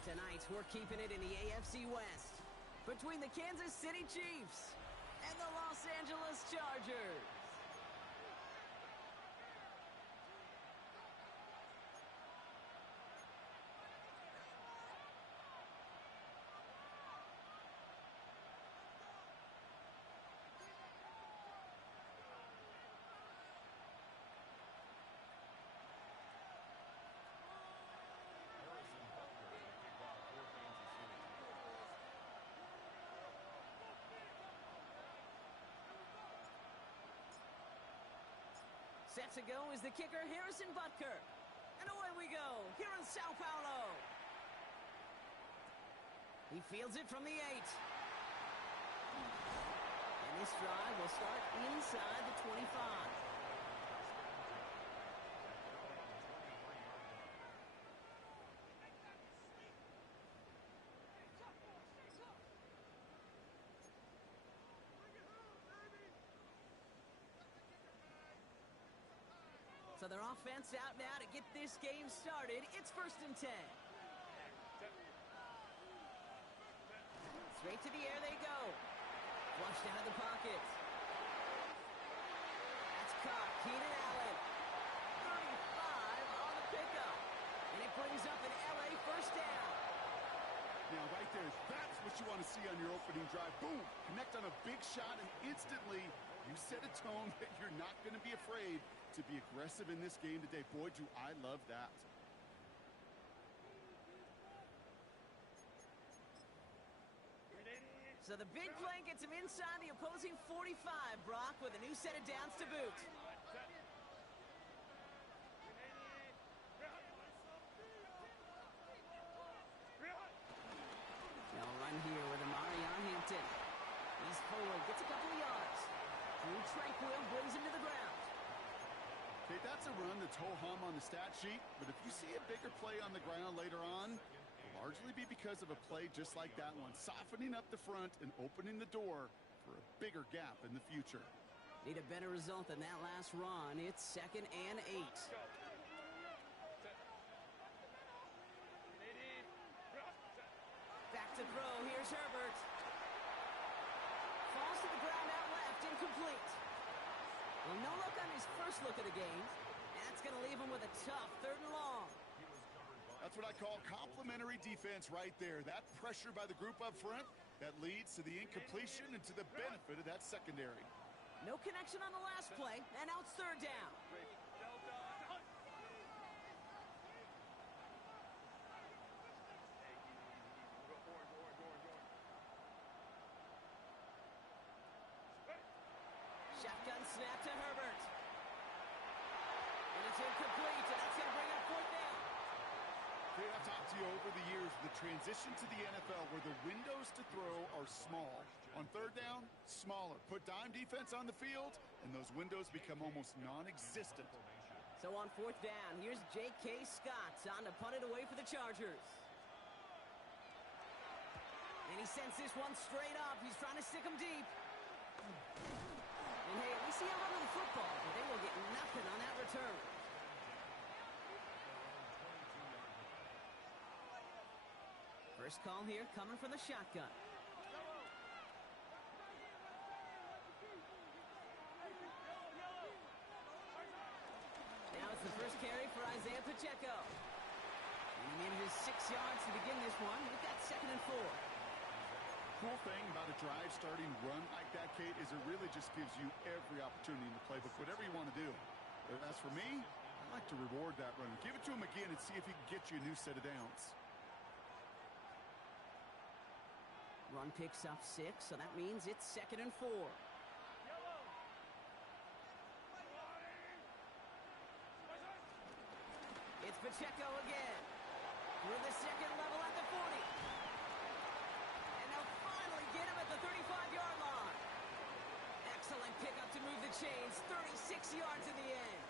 Tonight, we're keeping it in the AFC West between the Kansas City Chiefs and the Los Angeles Chargers. Set to go is the kicker, Harrison Butker. And away we go, here in Sao Paulo. He fields it from the 8. And this drive will start inside the 25. So their offense out now to get this game started. It's 1st and 10. Straight to the air they go. Flushed out of the pocket. That's caught. Keenan Allen. 35 on the pickup. And it brings up an LA first down. Now, right there, that's what you want to see on your opening drive. Boom! Connect on a big shot, and instantly you set a tone that you're not going to be afraid to be aggressive in this game today. Boy, do I love that. So the big play gets him inside the opposing 45, Brock, with a new set of downs to boot. They'll run here with Amarion Hampton. He's forward, gets a couple of yards. Drew Tranquil brings him to the ground. Okay, that's a run that's ho-hum on the stat sheet, but if you see a bigger play on the ground later on, it'll largely be because of a play just like that one, softening up the front and opening the door for a bigger gap in the future. Need a better result than that last run. It's 2nd and 8. Back to throw. Here's Herbert. Falls to the ground out left, incomplete. Well, no luck on his first look at the game. That's going to leave him with a tough 3rd and long. That's what I call complimentary defense right there. That pressure by the group up front, that leads to the incompletion and to the benefit of that secondary. No connection on the last play, and now it's 3rd down. Shotgun snap to Herbert. And it's incomplete, and that's going to bring up 4th down. Okay, I've talked to you over the years, the transition to the NFL where the windows to throw are small. On 3rd down, smaller. Put dime defense on the field, and those windows become almost non-existent. So on 4th down, here's J.K. Scott on to punt it away for the Chargers. And he sends this one straight up. He's trying to stick him deep. And hey, at least he held on to the football, but they will get nothing on that return. First call here coming from the shotgun. Now it's the first carry for Isaiah Pacheco. And he manages 6 yards to begin this one. We've got 2nd and 4. Cool thing about a drive starting run like that, Kate, is it really just gives you every opportunity in the playbook, whatever you want to do. As for me, I like to reward that run. Give it to him again and see if he can get you a new set of downs. Run picks up 6, so that means it's 2nd and 4. It's Pacheco again. Through the 2nd level at the 40. Get him at the 35-yard line. Excellent pickup to move the chains. 36 yards in the end.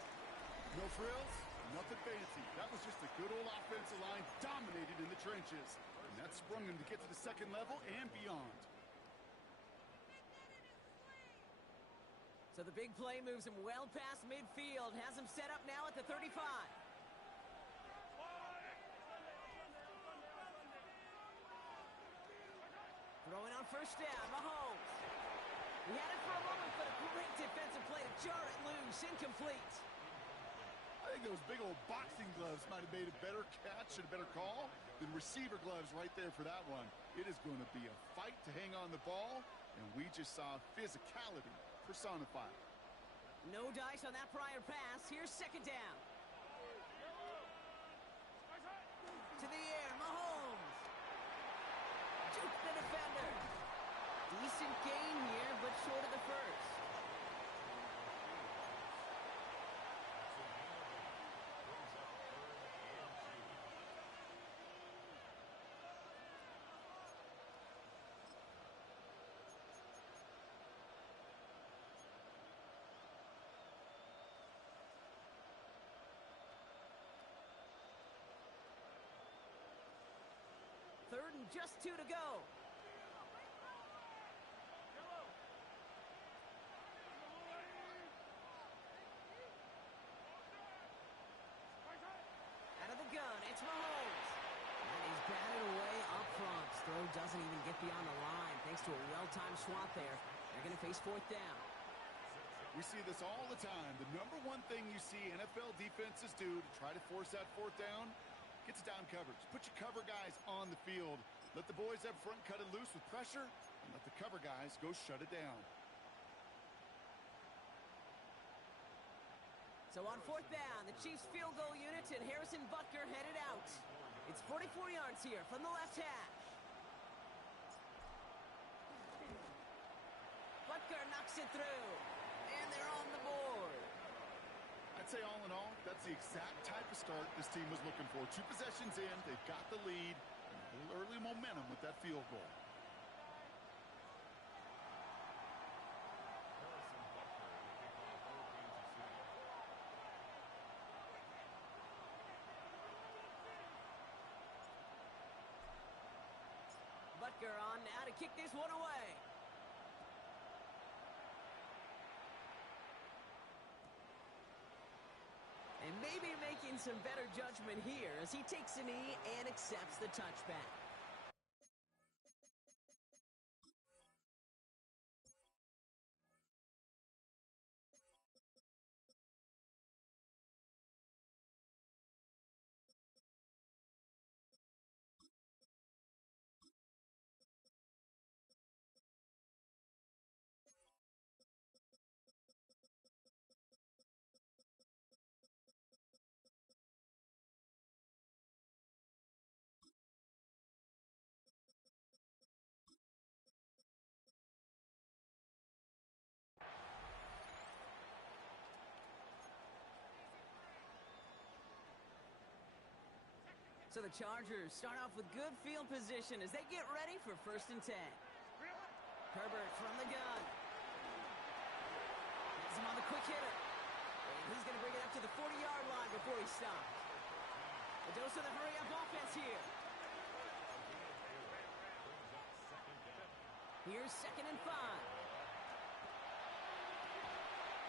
No frills, nothing fancy. That was just a good old offensive line dominated in the trenches. And that sprung him to get to the 2nd level and beyond. So the big play moves him well past midfield. Has him set up now at the 35. on first down. Mahomes. He had it for a moment, but a great defensive play to jar it loose. Incomplete. I think those big old boxing gloves might have made a better catch and a better call than receiver gloves right there for that one. It is going to be a fight to hang on the ball, and we just saw physicality personified. No dice on that prior pass. Here's second down. To the air, Mahomes. Juke the defender. Decent gain here, but short of the first. Third and just 2 to go. Out of the gun, it's Mahomes. And he's batted away up front. Throw doesn't even get beyond the line thanks to a well-timed swat there. They're going to face fourth down. We see this all the time. The number one thing you see NFL defenses do to try to force that fourth down, get to down coverage. Put your cover guys on the field. Let the boys up front cut it loose with pressure, and let the cover guys go shut it down. So on fourth down, the Chiefs field goal unit and Harrison Butker headed out. It's 44 yards here from the left hash. Butker knocks it through, and they're on the board. I'd say all in all, that's the exact type of start this team was looking for. 2 possessions in, they've got the lead, and a little early momentum with that field goal. Butker on now to kick this one away. And maybe making some better judgment here as he takes a knee and accepts the touchback. So the Chargers start off with good field position as they get ready for 1st and 10. Herbert from the gun. Has him on the quick hitter. And he's going to bring it up to the 40-yard line before he stops. A dose of the hurry-up offense here. Here's 2nd and 5.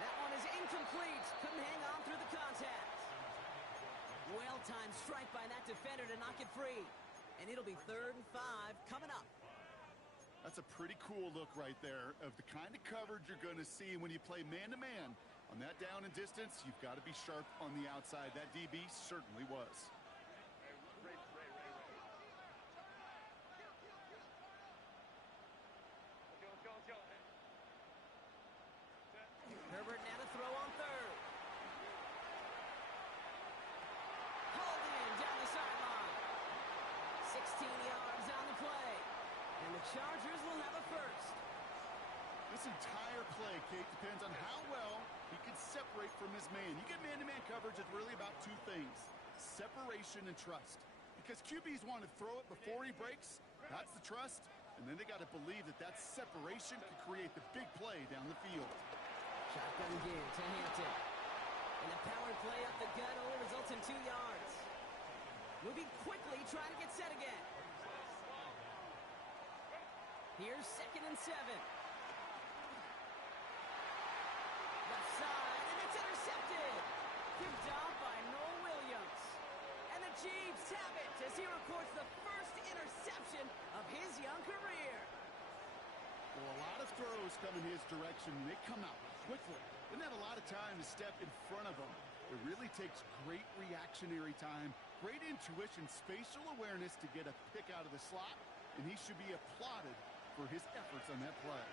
That one is incomplete. Couldn't hang on through the contact. Well-timed strike by that defender to knock it free. And it'll be 3rd and 5 coming up. That's a pretty cool look right there of the kind of coverage you're going to see when you play man-to-man. On that down and distance, you've got to be sharp on the outside. That DB certainly was. Herbert now to throw on 3rd. Hauled in down the sideline. 16 yards on the play. And the Chargers will have a first. This entire play, Kate, depends on how well he can separate from his man. You get man-to-man coverage, it's really about 2 things. Separation and trust. Because QBs want to throw it before he breaks. That's the trust. And then they got to believe that that separation can create the big play down the field. Shotgun give to Hampton. And a power play up the gut only results in 2 yards. Moving quickly, trying to get set again. Here's 2nd and 7. Left side, and it's intercepted. Picked off by Noel Williams. And the Chiefs have it as he records the first interception of his young career. Well, a lot of throws come in his direction, and they come out quickly. Doesn't have a lot of time to step in front of them. It really takes great reactionary time, great intuition, spatial awareness to get a pick out of the slot, and he should be applauded for his efforts on that play.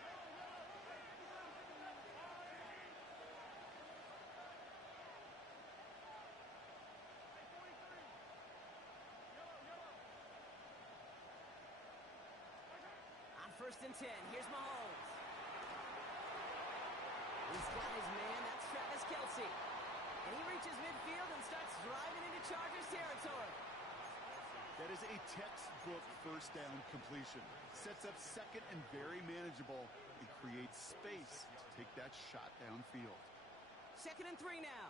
On 1st and 10, here's Mahomes. He's got his man, that's Travis Kelce. And he reaches midfield and starts driving into Chargers territory. That is a textbook first down completion. Sets up second and very manageable and creates space to take that shot downfield. 2nd and 3 now.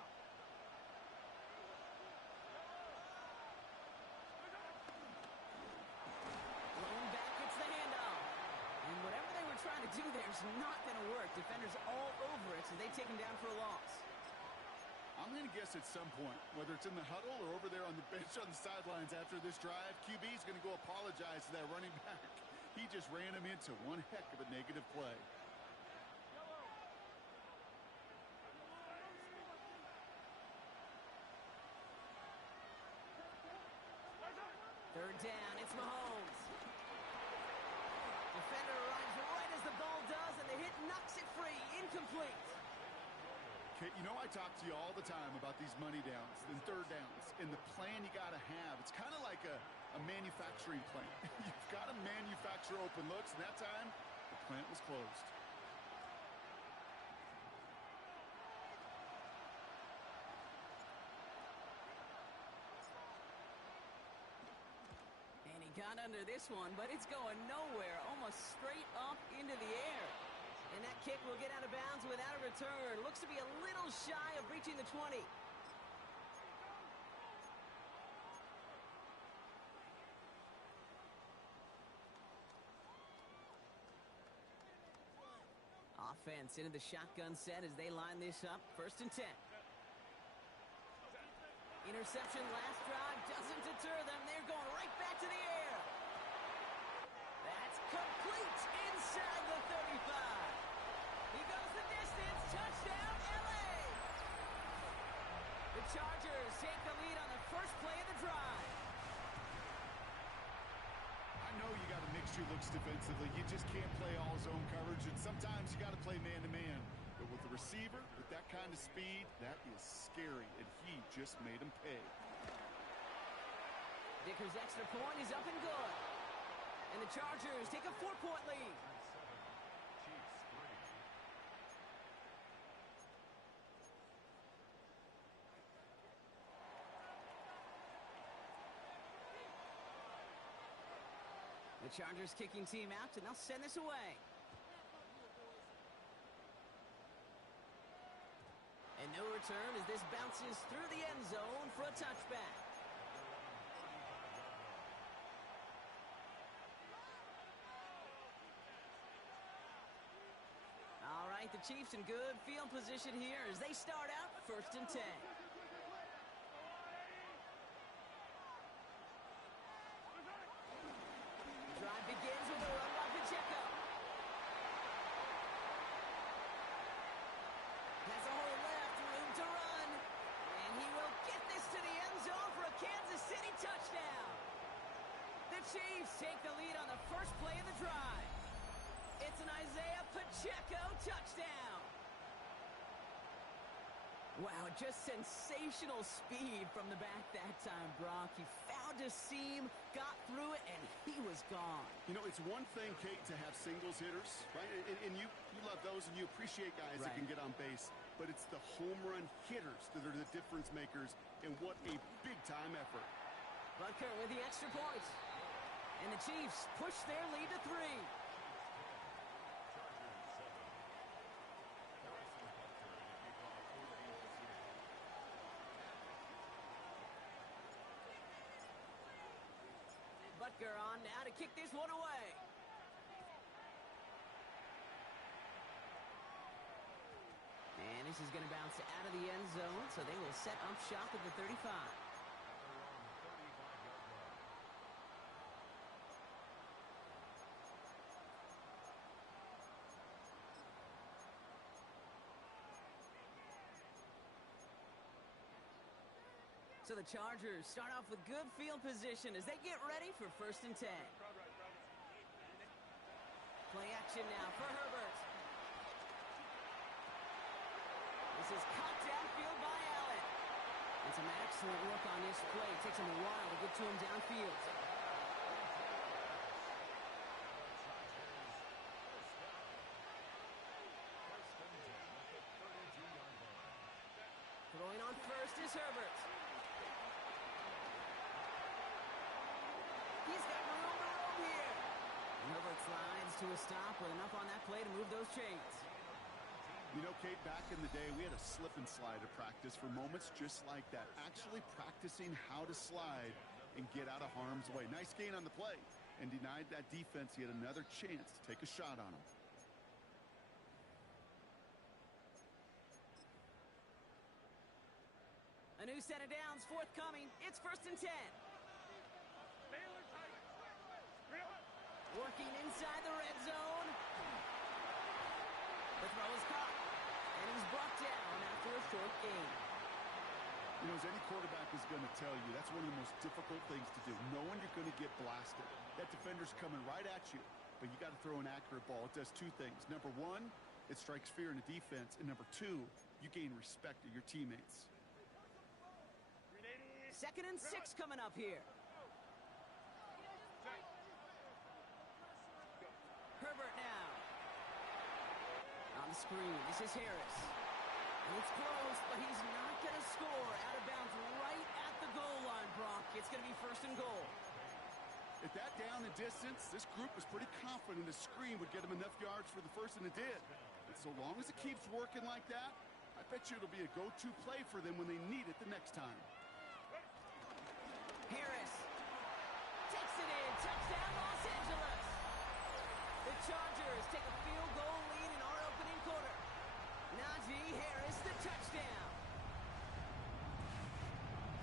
Blown back, it's the handoff. And whatever they were trying to do there is not going to work. Defenders all over it, so they take him down for a loss. I'm going to guess at some point, whether it's in the huddle or over there on the bench on the sidelines after this drive, QB is going to go apologize to that running back. He just ran him into one heck of a negative play. Third down, it's Mahomes. Defender arrives right as the ball does, and the hit knocks it free. Incomplete. Okay, you know I talk to you all the time about these money downs and third downs and the plan you got to have. It's kind of like a manufacturing plant. You've got to manufacture open looks, and that time the plant was closed. And he got under this one, but it's going nowhere, almost straight up into the air. And that kick will get out of bounds without a return. Looks to be a little shy of reaching the 20. Offense into the shotgun set as they line this up. 1st and 10. Interception last drive doesn't deter them. They're going right back to the air. That's complete inside the 35. He goes the distance. Touchdown, LA. The Chargers take the lead on the first play of the drive. I know you got to mix your looks defensively. You just can't play all zone coverage, and sometimes you got to play man-to-man. But with the receiver, with that kind of speed, that is scary, and he just made him pay. Dicker's extra point is up and good. And the Chargers take a 4-point lead. The Chargers kicking team out, and they'll send this away. And no return as this bounces through the end zone for a touchback. All right, the Chiefs in good field position here as they start out 1st and 10. Drive begins with a run by Pacheco. Has a hole left, room to run. And he will get this to the end zone for a Kansas City touchdown. The Chiefs take the lead on the first play of the drive. It's an Isaiah Pacheco touchdown. Wow, just sensational speed from the back that time, Brock. He found a seam, got through it, and he was gone. You know, it's one thing, Kate, to have singles hitters, right? And you love those, and you appreciate guys that can get on base. But it's the home run hitters that are the difference makers, and what a big-time effort. Butker with the extra point. And the Chiefs push their lead to 3. Butker on now to kick this one away. And this is going to bounce out of the end zone, so they will set up shop at the 35. So the Chargers start off with good field position as they get ready for 1st and 10. Play action now for Herbert. This is caught downfield by Allen. And some excellent work on this play. It takes him a while to get to him downfield. Throwing on first is Herbert. He's got room to roam here. Herbert slides to a stop with enough on that play to move those chains. You know, Kate, back in the day, we had a slip and slide to practice for moments just like that. Actually practicing how to slide and get out of harm's way. Nice gain on the play and denied that defense yet another chance to take a shot on him. A new set of downs forthcoming. It's 1st and 10. Working inside the red zone. The throw is caught. And he's brought down after a short gain. You know, as any quarterback is going to tell you, that's one of the most difficult things to do, knowing you're going to get blasted. That defender's coming right at you, but you got to throw an accurate ball. It does two things. Number one, it strikes fear in the defense. And number two, you gain respect of your teammates. 2nd and 6 coming up here. Herbert now. On the screen, this is Harris. And it's close, but he's not going to score. Out of bounds right at the goal line, Brock. It's going to be 1st and goal. At that down and distance, this group was pretty confident the screen would get them enough yards for the first, and it did. And so long as it keeps working like that, I bet you it'll be a go-to play for them when they need it the next time. Harris takes it in. Touchdown, Los Angeles. The Chargers take a field goal lead in our opening quarter. Najee Harris, the touchdown.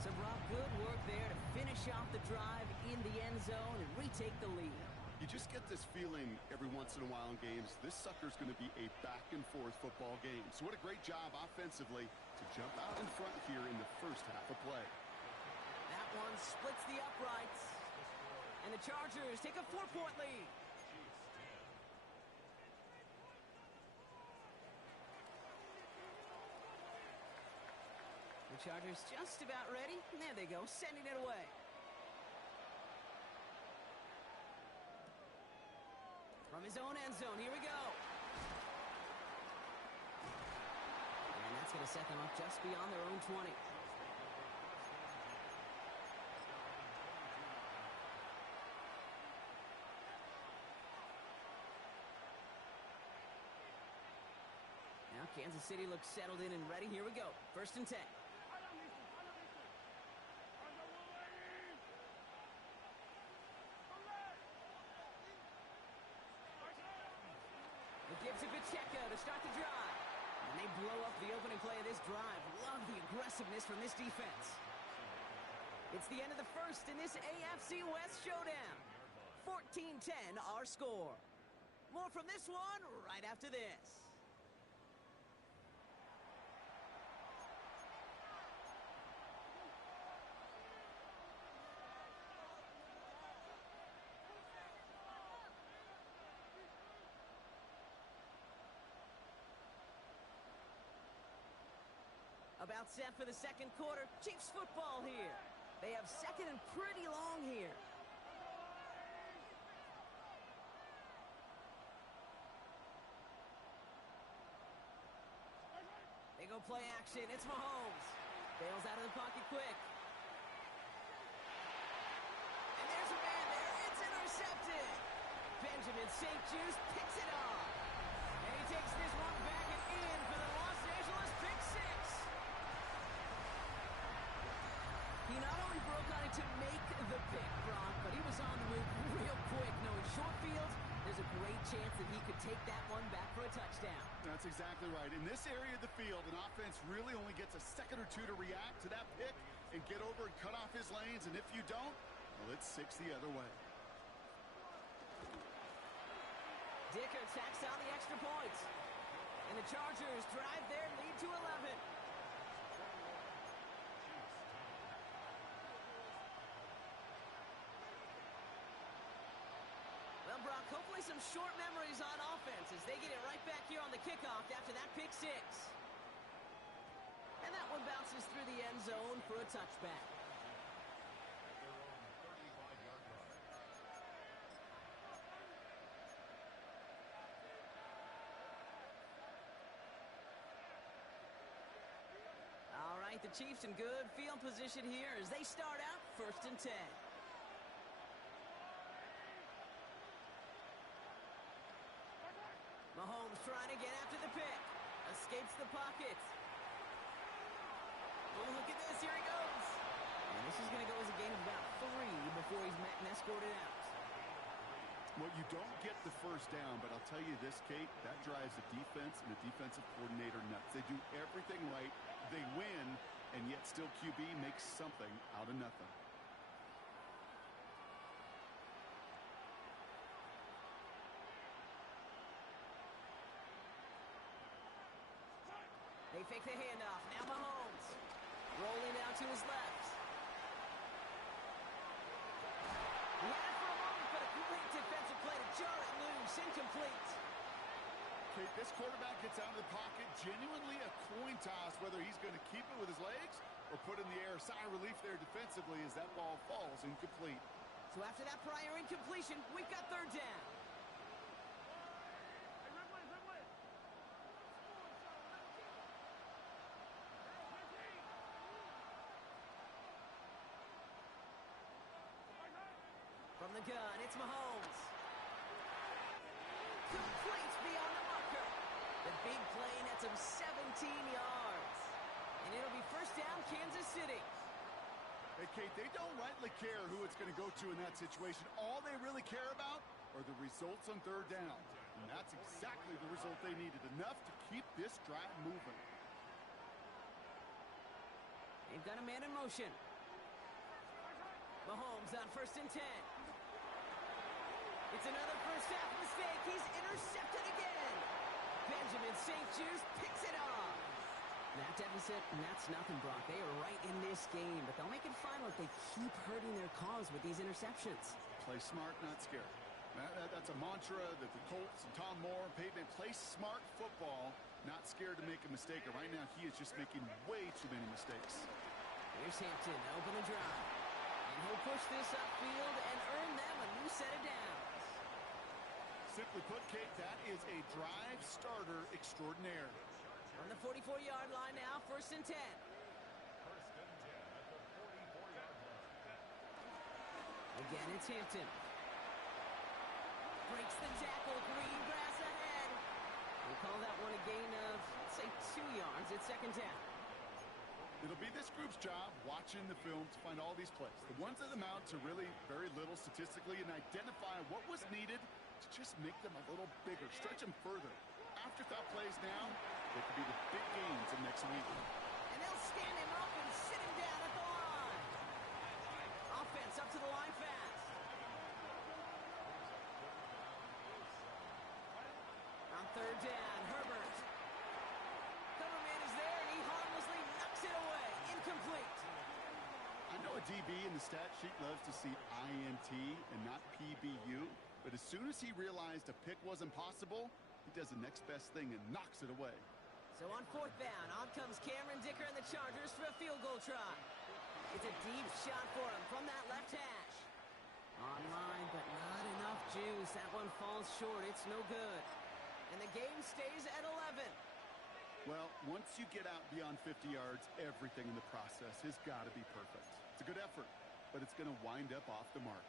So, Brock, good work there to finish off the drive in the end zone and retake the lead. You just get this feeling every once in a while in games, this sucker's going to be a back-and-forth football game. So what a great job offensively to jump out in front here in the first half of play. That one splits the uprights. And the Chargers take a 4-point lead. The Chargers just about ready. And there they go, sending it away. From his own end zone, here we go. And that's going to set them up just beyond their own 20. Now Kansas City looks settled in and ready. Here we go. 1st and 10. Gives to Pacheco to start the drive. And they blow up the opening play of this drive. Love the aggressiveness from this defense. It's the end of the first in this AFC West showdown. 14-10 our score. More from this one right after this. About set for the second quarter. Chiefs football here. They have 2nd and pretty long here. They go play action. It's Mahomes. Bails out of the pocket quick. And there's a man there. It's intercepted. Benjamin St. Juice picks it off. And he takes this one back and in for the Los Angeles pick six. He not only broke on it to make the pick, Brock, but he was on the move real quick. Knowing short field, there's a great chance that he could take that one back for a touchdown. That's exactly right. In this area of the field, an offense really only gets a second or two to react to that pick and get over and cut off his lanes. And if you don't, well, it's 6 the other way. Dicker tacks on the extra point. And the Chargers drive their lead to 11. some short memories on offense as they get it right back here on the kickoff after that pick six. And that one bounces through the end zone for a touchback. All right, the Chiefs in good field position here as they start out 1st and 10. Mahomes trying to get after the pick. Escapes the pocket. Oh, look at this. Here he goes. And this is going to go as a gain of about 3 before he's met and escorted out. Well, you don't get the first down, but I'll tell you this, Kate, that drives the defense and the defensive coordinator nuts. They do everything right. They win, and yet still QB makes something out of nothing. They fake the handoff. Now Mahomes. Rolling out to his left. He had it for a moment, but a complete defensive play to jar it loose. Incomplete. Kate, this quarterback gets out of the pocket. Genuinely a coin toss whether he's going to keep it with his legs or put in the air. Sigh of relief there defensively as that ball falls incomplete. So after that prior incompletion, we've got 3rd down. From the gun, it's Mahomes. Complete beyond the marker. The big play nets him 17 yards. And it'll be 1st down, Kansas City. Hey, Kate, they don't rightly care who it's going to go to in that situation. All they really care about are the results on 3rd down. And that's exactly the result they needed. Enough to keep this drive moving. They've got a man in motion. Mahomes on 1st and 10. It's another first half mistake. He's intercepted again. Benjamin St-Juste picks it off. That deficit, and that's nothing, Brock. They are right in this game, but they'll make it final if they keep hurting their cause with these interceptions. Play smart, not scared. That's a mantra that the Colts and Tom Moore, Pavement, play smart football, not scared to make a mistake. And right now, he is just making way too many mistakes. Here's Hampton, open the drive. And he'll push this upfield and earn them a new set of downs. Simply put, Kate, that is a drive starter extraordinaire. On the 44-yard line now, 1st and 10. Again, it's Hampton. Breaks the tackle, green grass ahead. We'll call that one a gain of, let's say, 2 yards. It's 2nd down. It'll be this group's job watching the film to find all these plays. The ones that amount to really very little statistically and identify what was needed to just make them a little bigger, stretch them further. Afterthought plays now, they could be the big gains of next week. And they'll stand him up and sit him down at the line. Offense up to the line fast. On 3rd down, Herbert. Cover man is there, and he harmlessly knocks it away. Incomplete. I know a DB in the stat sheet loves to see INT and not PBU, but as soon as he realized a pick wasn't possible, he does the next best thing and knocks it away. So on 4th down, on comes Cameron Dicker and the Chargers for a field goal try. It's a deep shot for him from that left hash. Online, but not enough juice. That one falls short. It's no good. And the game stays at 11. Well, once you get out beyond 50 yards, everything in the process has got to be perfect. It's a good effort, but it's going to wind up off the mark.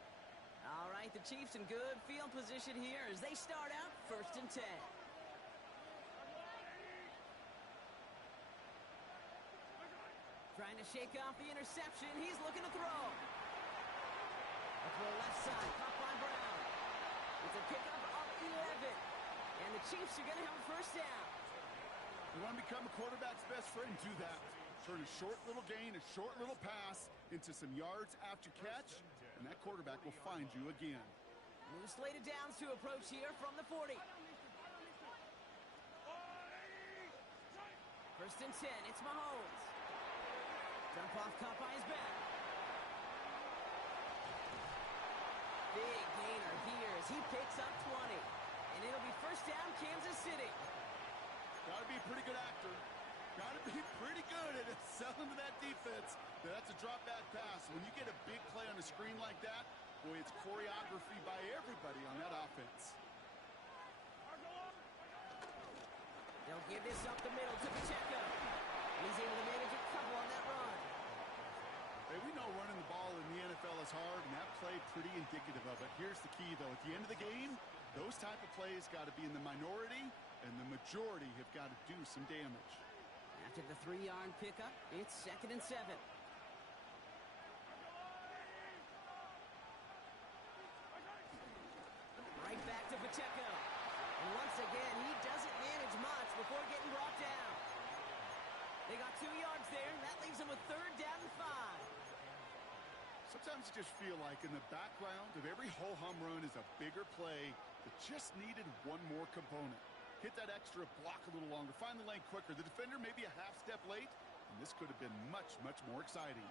All right, the Chiefs in good field position here as they start out 1st and 10. Trying to shake off the interception. He's looking to throw. A throw left side, caught by Brown. It's a pickup of 11. And the Chiefs are going to have a 1st down. You want to become a quarterback's best friend? Do that. Turn a short little gain, a short little pass into some yards after catch, and that quarterback will find you again. New slate of downs to approach here from the 40. 1st and 10, it's Mahomes. Dump off caught by his back. Big gainer here as as he picks up 20. And it'll be first down, Kansas City. Got to be a pretty good actor. Got to be pretty good at selling to that defense. That's a drop back pass. When you get a big play on a screen like that, boy, it's choreography by everybody on that offense. They'll give this up the middle to Pacheco. He's able to manage a couple on that run. Hey, we know running the ball in the NFL is hard, and that play pretty indicative of it. Here's the key, though. At the end of the game, those type of plays got to be in the minority, and the majority have got to do some damage. After the 3-yard pickup, it's 2nd and 7. Right back to Pacheco. And once again, he doesn't manage much before getting brought down. They got 2 yards there, and that leaves them with 3rd down and 5. Sometimes you just feel like in the background of every ho-hum run is a bigger play that just needed one more component. Hit that extra block a little longer, find the lane quicker. The defender maybe a half step late, and this could have been much, much more exciting.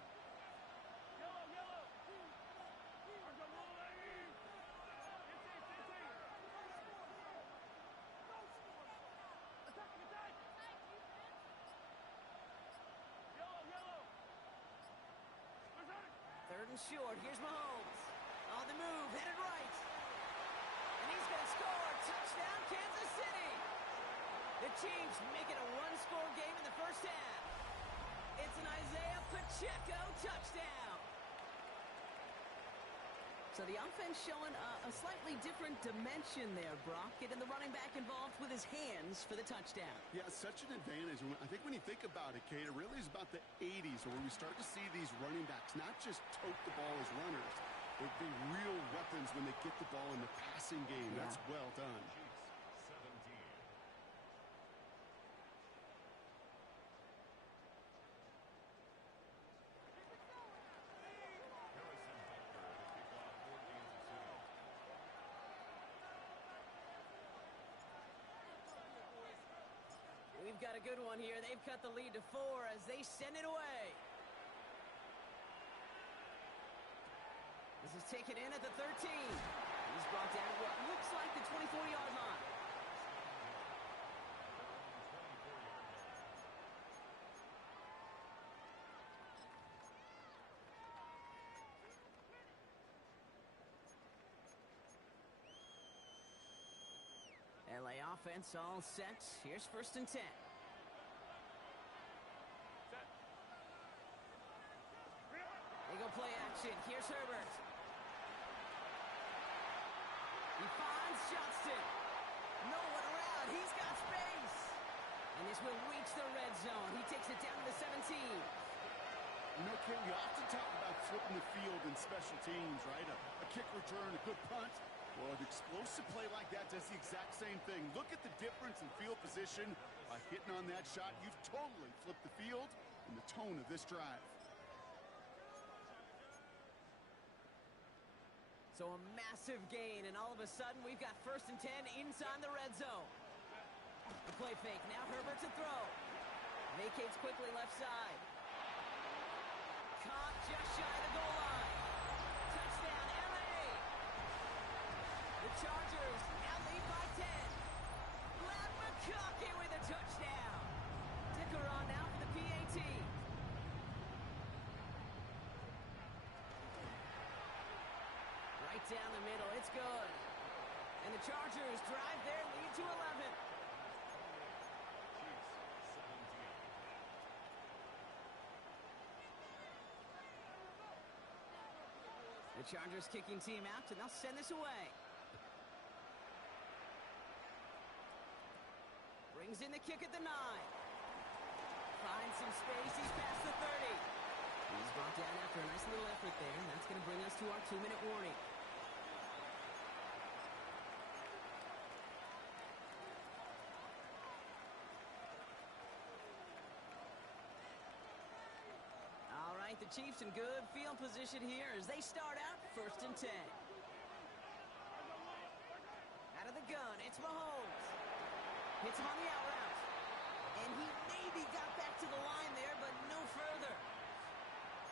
Third and short. Here's Mahomes. On the move, headed right. And he's going to score. Touchdown, Kansas City. The Chiefs make it a one-score game in the first half. It's an Isaiah Pacheco touchdown. So the offense showing a slightly different dimension there, Brock. Getting the running back involved with his hands for the touchdown. Yeah, such an advantage. I think when you think about it, Kate, it really is about the 80s where we start to see these running backs not just tote the ball as runners, but be real weapons when they get the ball in the passing game. Yeah. That's well done. We've got a good one here. They've cut the lead to 4 as they send it away. This is taken in at the 13. He's brought down at what looks like the 24-yard line. LA offense all set. Here's 1st and 10. They go play action. Here's Herbert. He finds Johnston. No one around. He's got space. And this will reach the red zone. He takes it down to the 17. You know, Ken, we often talk about flipping the field in special teams, right? A kick return, a good punt. Well, an explosive play like that does the exact same thing. Look at the difference in field position. By hitting on that shot, you've totally flipped the field and the tone of this drive. So a massive gain, and all of a sudden we've got 1st and 10 inside the red zone. The play fake, now Herbert to throw. Vacates quickly left side. Caught just shy of the goal line. Touchdown, LA. The Chargers now lead by 10. Glad McConkey with a touchdown. Dicker on now for the PAT. Right down the middle, it's good. And the Chargers drive their lead to 11. The Chargers kicking team out, and they'll send this away. Brings in the kick at the 9. Finds some space, he's past the 30. He's brought down after a nice little effort there, and that's going to bring us to our 2-minute warning. All right, the Chiefs in good field position here as they start out 1st and 10. Out of the gun, it's Mahomes. Hits him on the out route. And he maybe got back to the line there, but no further.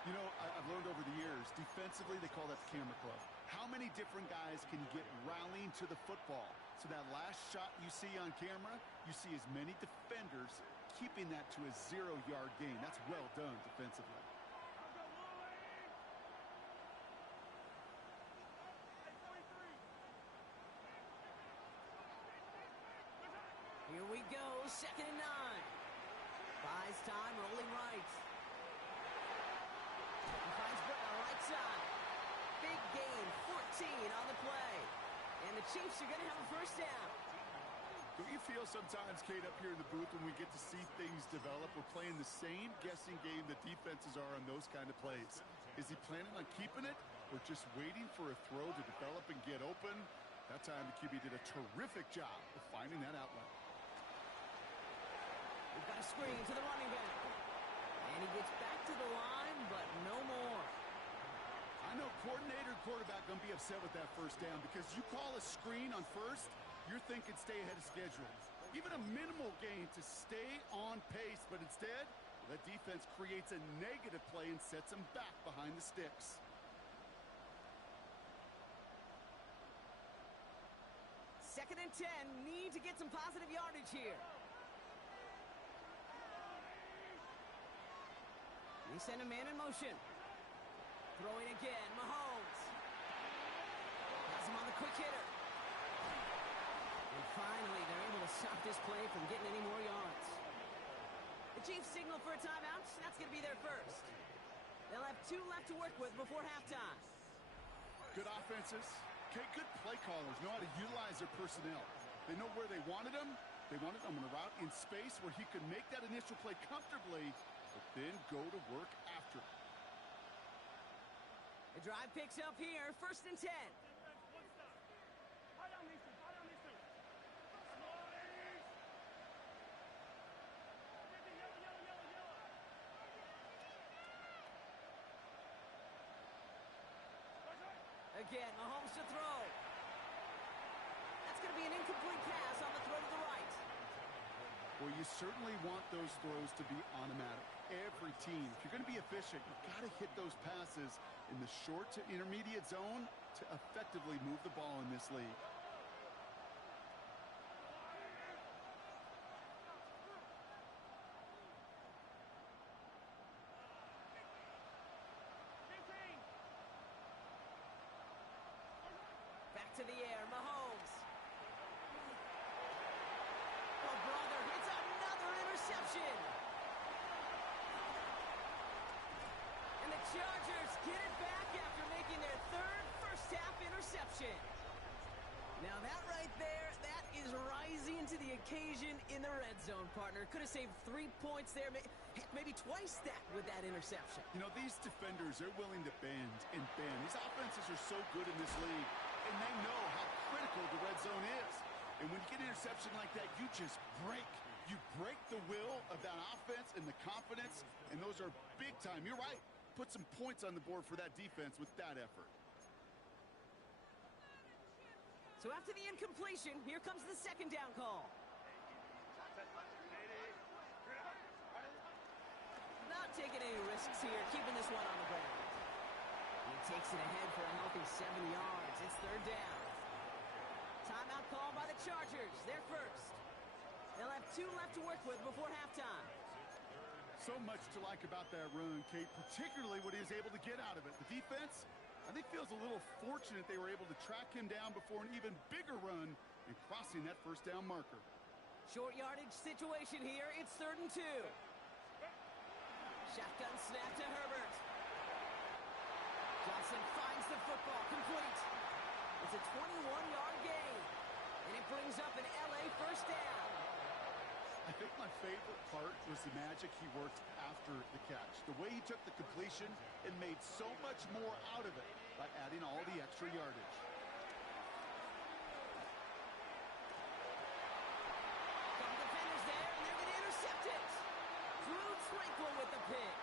You know, I've learned over the years, defensively, they call that the camera club. How many different guys can you get rallying to the football? So that last shot you see on camera, you see as many defenders keeping that to a 0-yard gain. That's well done defensively. Here we go, 2nd and 9. Buys time, rolling right. He finds Brown, right side. Big gain, 14 on the play. And the Chiefs are going to have a first down. Don't you feel sometimes, Kate, up here in the booth when we get to see things develop? We're playing the same guessing game the defenses are on those kind of plays. Is he planning on keeping it or just waiting for a throw to develop and get open? That time the QB did a terrific job of finding that outlet. We've got a screen to the running back. And he gets back to the line, but no more. I know coordinator and quarterback going to be upset with that first down because you call a screen on first, you're thinking stay ahead of schedule. Even a minimal gain to stay on pace, but instead, that defense creates a negative play and sets them back behind the sticks. Second and 10, need to get some positive yardage here. They send a man in motion. Throwing again, Mahomes. Has him on the quick hitter. And finally, they're able to stop this play from getting any more yards. The Chiefs signal for a timeout. That's going to be their first. They'll have 2 left to work with before halftime. Good offenses. Okay, good play callers know how to utilize their personnel. They know where they wanted them. They wanted them on a route in space where he could make that initial play comfortably, but then go to work after it. The drive picks up here, 1st and 10. Again, Mahomes to throw. That's going to be an incomplete pass on the throw to the right. Well, you certainly want those throws to be automatic. Every team, if you're going to be efficient, you've got to hit those passes in the short to intermediate zone to effectively move the ball in this league. Back to the air, Mahomes. Oh, brother, it's another interception. And the Chargers get it back after making their 3rd first-half interception. Now that right there, that is rising to the occasion in the red zone, partner. Could have saved 3 points there, maybe twice that with that interception. You know, these defenders, they're willing to bend and bend. These offenses are so good in this league, and they know how critical the red zone is. And when you get an interception like that, you just break. You break the will of that offense and the confidence, and those are big time. You're right. Put some points on the board for that defense with that effort. So after the incompletion, here comes the 2nd down call. Not taking any risks here, keeping this one on the ground. He takes it ahead for a healthy 7 yards. It's 3rd down. Timeout call by the Chargers. They're first. They'll have 2 left to work with before halftime. So much to like about that run, Kate, particularly what he was able to get out of it. The defense, I think, feels a little fortunate they were able to track him down before an even bigger run and crossing that first down marker. Short yardage situation here. It's 3rd and 2. Shotgun snap to Herbert. Johnson finds the football, complete. It's a 21-yard gain, and it brings up an LA first down. I think my favorite part was the magic he worked after the catch. The way he took the completion and made so much more out of it by adding all the extra yardage. Couple defenders there, and they're going to intercept it. Drew Tranquil with the pick.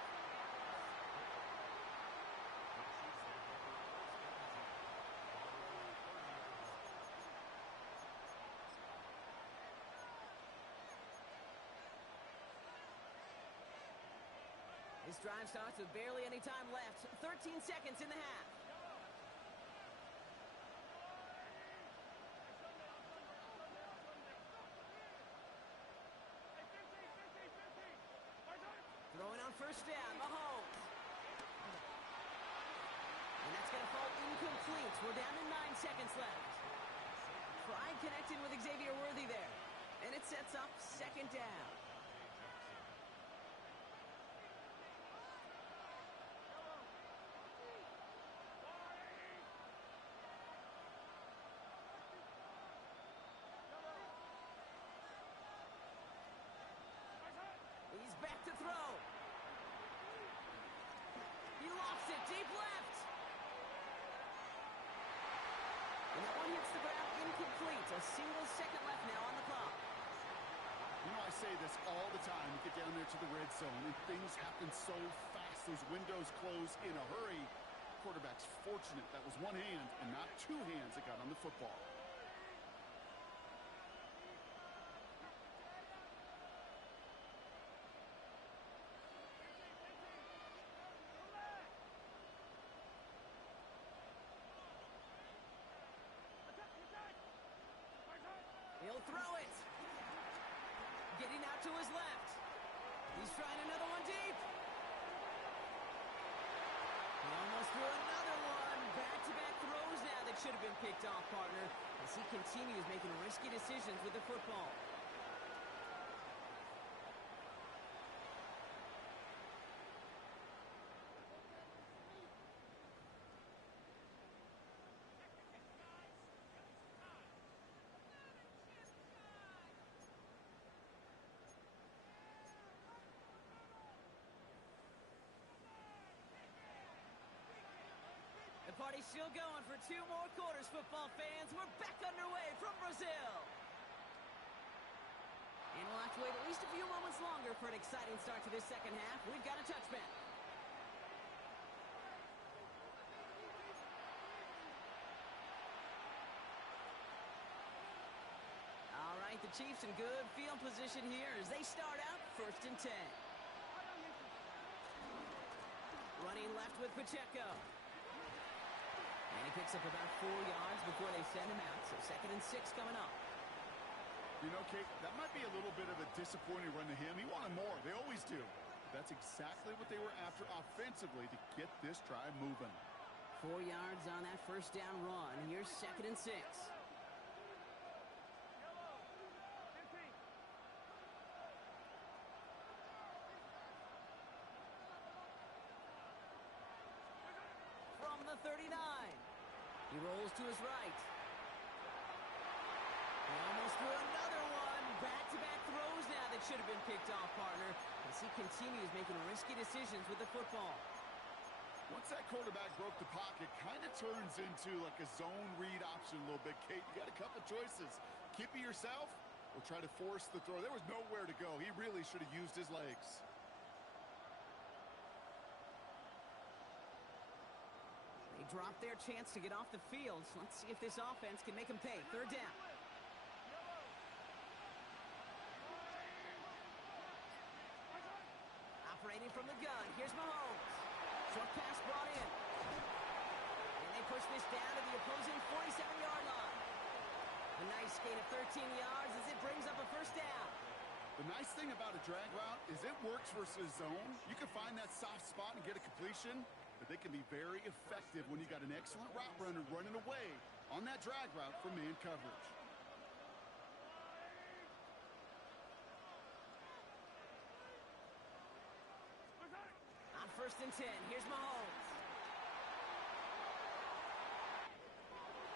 This drive starts with barely any time left. 13 seconds in the half. Throwing on first down, Mahomes. And that's going to fall incomplete. We're down to 9 seconds left. Pride connecting with Xavier Worthy there. And it sets up second down. He's back to throw. He lofts it deep left. And that one hits the ground incomplete. A single second left now on the clock. You know, I say this all the time. You get down there to the red zone, and things happen so fast. Those windows close in a hurry. Quarterback's fortunate that was one hand and not two hands that got on the football. He'll throw it. Getting out to his left. He's trying another one deep. He almost threw another one. Back-to-back throws now that should have been picked off, partner, as he continues making risky decisions with the football. The party's still going for 2 more quarters, football fans. We're back underway from Brazil. And we'll have to wait at least a few moments longer for an exciting start to this second half. We've got a touchback. All right, the Chiefs in good field position here as they start out 1st and 10. Running left with Pacheco. And he picks up about 4 yards before they send him out. So 2nd and 6 coming up. You know, Kate, that might be a little bit of a disappointing run to him. He wanted more. They always do. That's exactly what they were after offensively to get this drive moving. 4 yards on that first down run. Here's 2nd and 6. From the 39. He rolls to his right. He almost threw another one. Back-to-back throws now that should have been picked off, partner, as he continues making risky decisions with the football. Once that quarterback broke the pocket, kind of turns into like a zone read option a little bit, Kate. You got a couple choices. Keep it yourself or try to force the throw. There was nowhere to go. He really should have used his legs. They drop their chance to get off the field. So let's see if this offense can make them pay. 3rd down. Operating from the gun. Here's Mahomes. Short pass brought in. And they push this down to the opposing 47-yard line. A nice gain of 13 yards as it brings up a 1st down. The nice thing about a drag route is it works versus zone. You can find that soft spot and get a completion, but they can be very effective when you got an excellent route runner running away on that drag route from man coverage. On 1st and 10, here's Mahomes.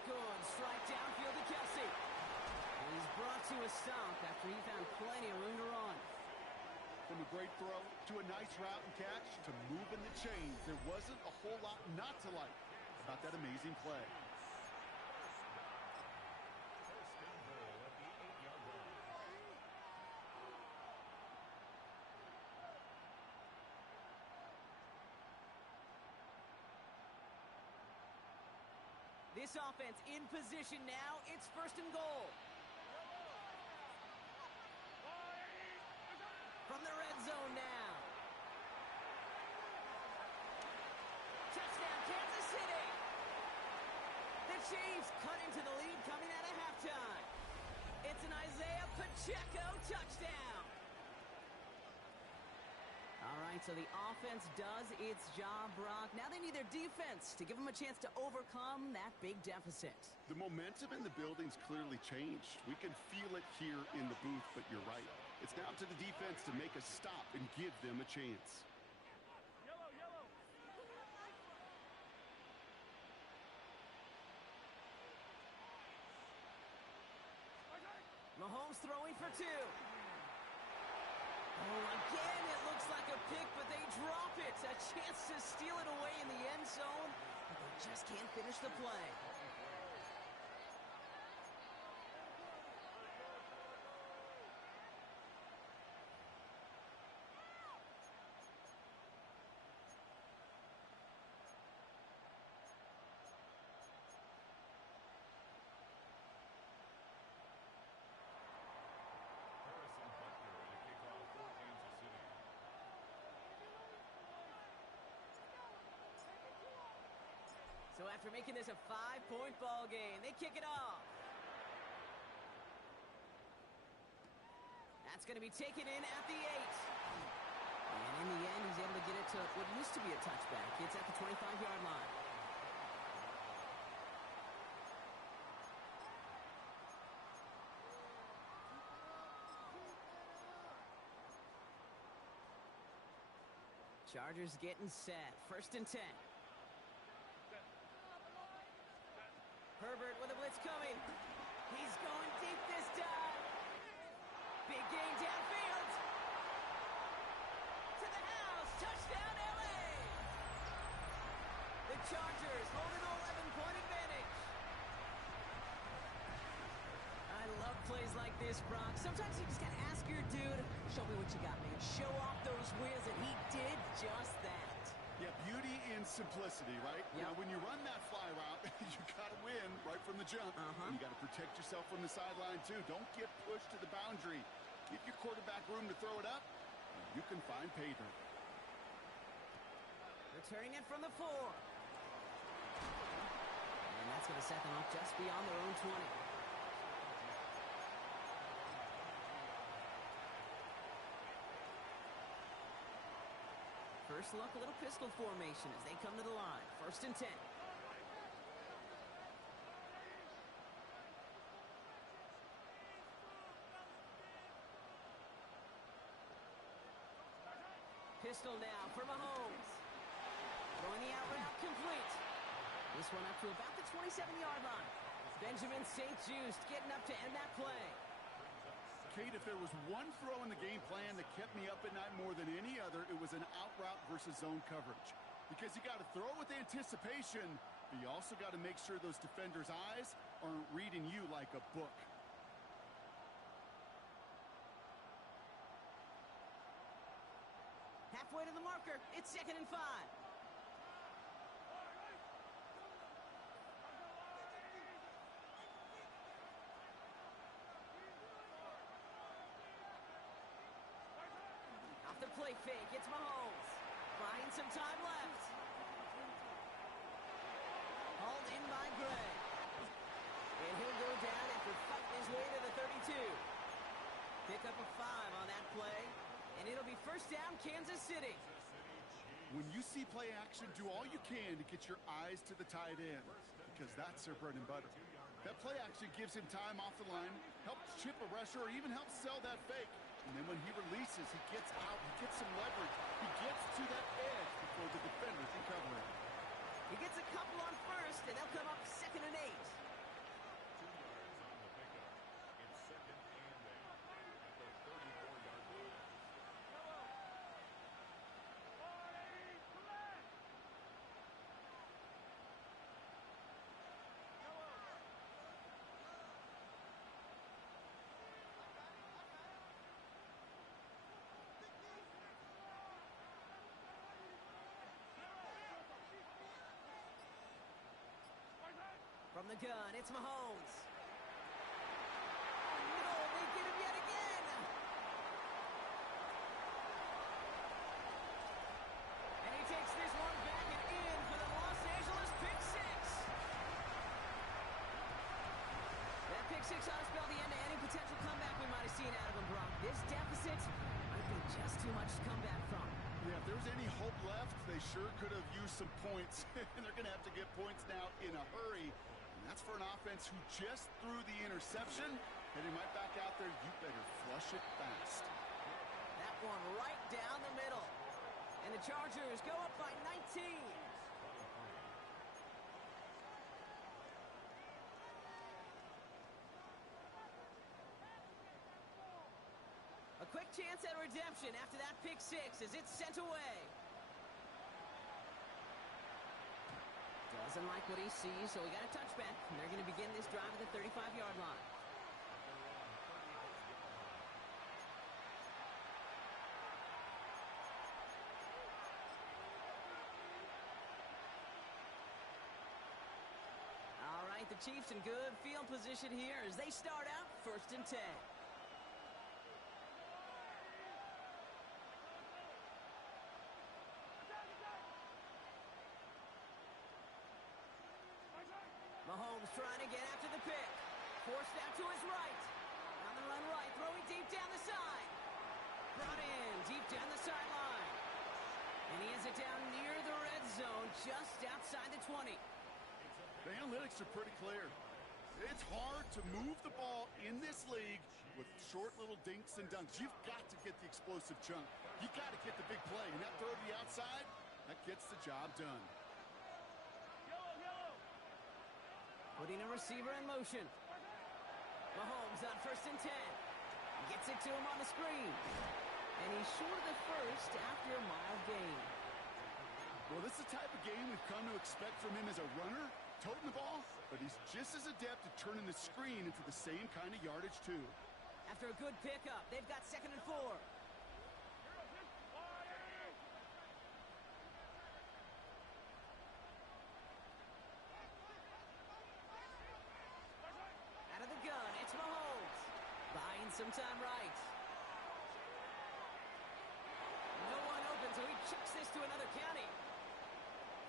Good strike downfield to Kelsey. And he's brought to a stop after he found plenty of room to run. From a great throw to a nice route and catch to moving the chains, there wasn't a whole lot not to like about that amazing play. This offense in position now. It's 1st and goal. From the red zone now. Chiefs cut into the lead coming out of halftime. It's an Isaiah Pacheco touchdown. All right, so the offense does its job, Brock. Now they need their defense to give them a chance to overcome that big deficit. The momentum in the building's clearly changed. We can feel it here in the booth, but you're right. It's now to the defense to make a stop and give them a chance. Mahomes throwing for two. Oh, again, it looks like a pick, but they drop it. A chance to steal it away in the end zone, but they just can't finish the play. So after making this a 5-point ball game, they kick it off. That's going to be taken in at the 8. And in the end, he's able to get it to what used to be a touchback. It's at the 25-yard line. Chargers getting set. 1st and 10. Herbert with a blitz coming. He's going deep this time. Big gain downfield. To the house. Touchdown, LA. The Chargers hold an 11-point advantage. I love plays like this, Brock. Sometimes you just got to ask your dude, show me what you got, man. Show off those wheels, and he did just that. Yeah, beauty in simplicity, right? Yep. Now, when you run that fly route, you got to win right from the jump. You got to protect yourself from the sideline, too. Don't get pushed to the boundary. Give your quarterback room to throw it up, and you can find pay dirt. Returning it from the 4. And that's going to set them up just beyond their own 20. First look, a little pistol formation as they come to the line. 1st and 10. Pistol now for Mahomes. Throwing the out route complete. This one up to about the 27-yard line. Benjamin St-Juste getting up to end that play. Kate, if there was one throw in the game plan that kept me up at night more than any other, it was an out route versus zone coverage. Because you got to throw with anticipation, but you also got to make sure those defenders' eyes aren't reading you like a book. Halfway to the marker. It's 2nd and 5. Off the play fake, it's Mahomes. Buying some time left. Hauled in by Gray. And he'll go down after fighting his way to the 32. Pick up a 5 on that play. And it'll be 1st down, Kansas City. When you see play action, do all you can to get your eyes to the tight end, because that's their bread and butter. That play action gives him time off the line, helps chip a rusher, or even helps sell that fake. And then when he releases, he gets out, he gets some leverage. He gets to that edge before the defender can cover it. He gets a couple on 1st, and they'll come up 2nd and 8. From the gun, it's Mahomes. Oh, no, they get him yet again. And he takes this one back and in for the Los Angeles pick 6. pick-six ought to spell the end to any potential comeback we might have seen out of him, Brock. This deficit might be just too much to come back from. Yeah, if there was any hope left, they sure could have used some points. And they're going to have to get points now in a hurry. And that's for an offense who just threw the interception. Heading right back out there, you better flush it fast. That one right down the middle. And the Chargers go up by 19. A quick chance at redemption after that pick six as it's sent away. Doesn't like what he sees, so he got a touchback. And they're going to begin this drive at the 35-yard line. All right, the Chiefs in good field position here as they start out 1st and 10. Mahomes trying to get after the pick. Forced out to his right. On the run right, throwing deep down the side. Brought in deep down the sideline. And he has it down near the red zone, just outside the 20. The analytics are pretty clear. It's hard to move the ball in this league with short little dinks and dunks. You've got to get the explosive chunk. You've got to get the big play. And that throw to the outside, that gets the job done. Putting a receiver in motion. Mahomes on 1st and 10. Gets it to him on the screen. And he's short of the first after a mild gain. Well, this is the type of game we've come to expect from him as a runner, toting the ball, but he's just as adept at turning the screen into the same kind of yardage, too. After a good pickup, they've got 2nd and 4. Out of the gun, it's Mahomes. Buying some time right. No one open, so he chucks this to another county.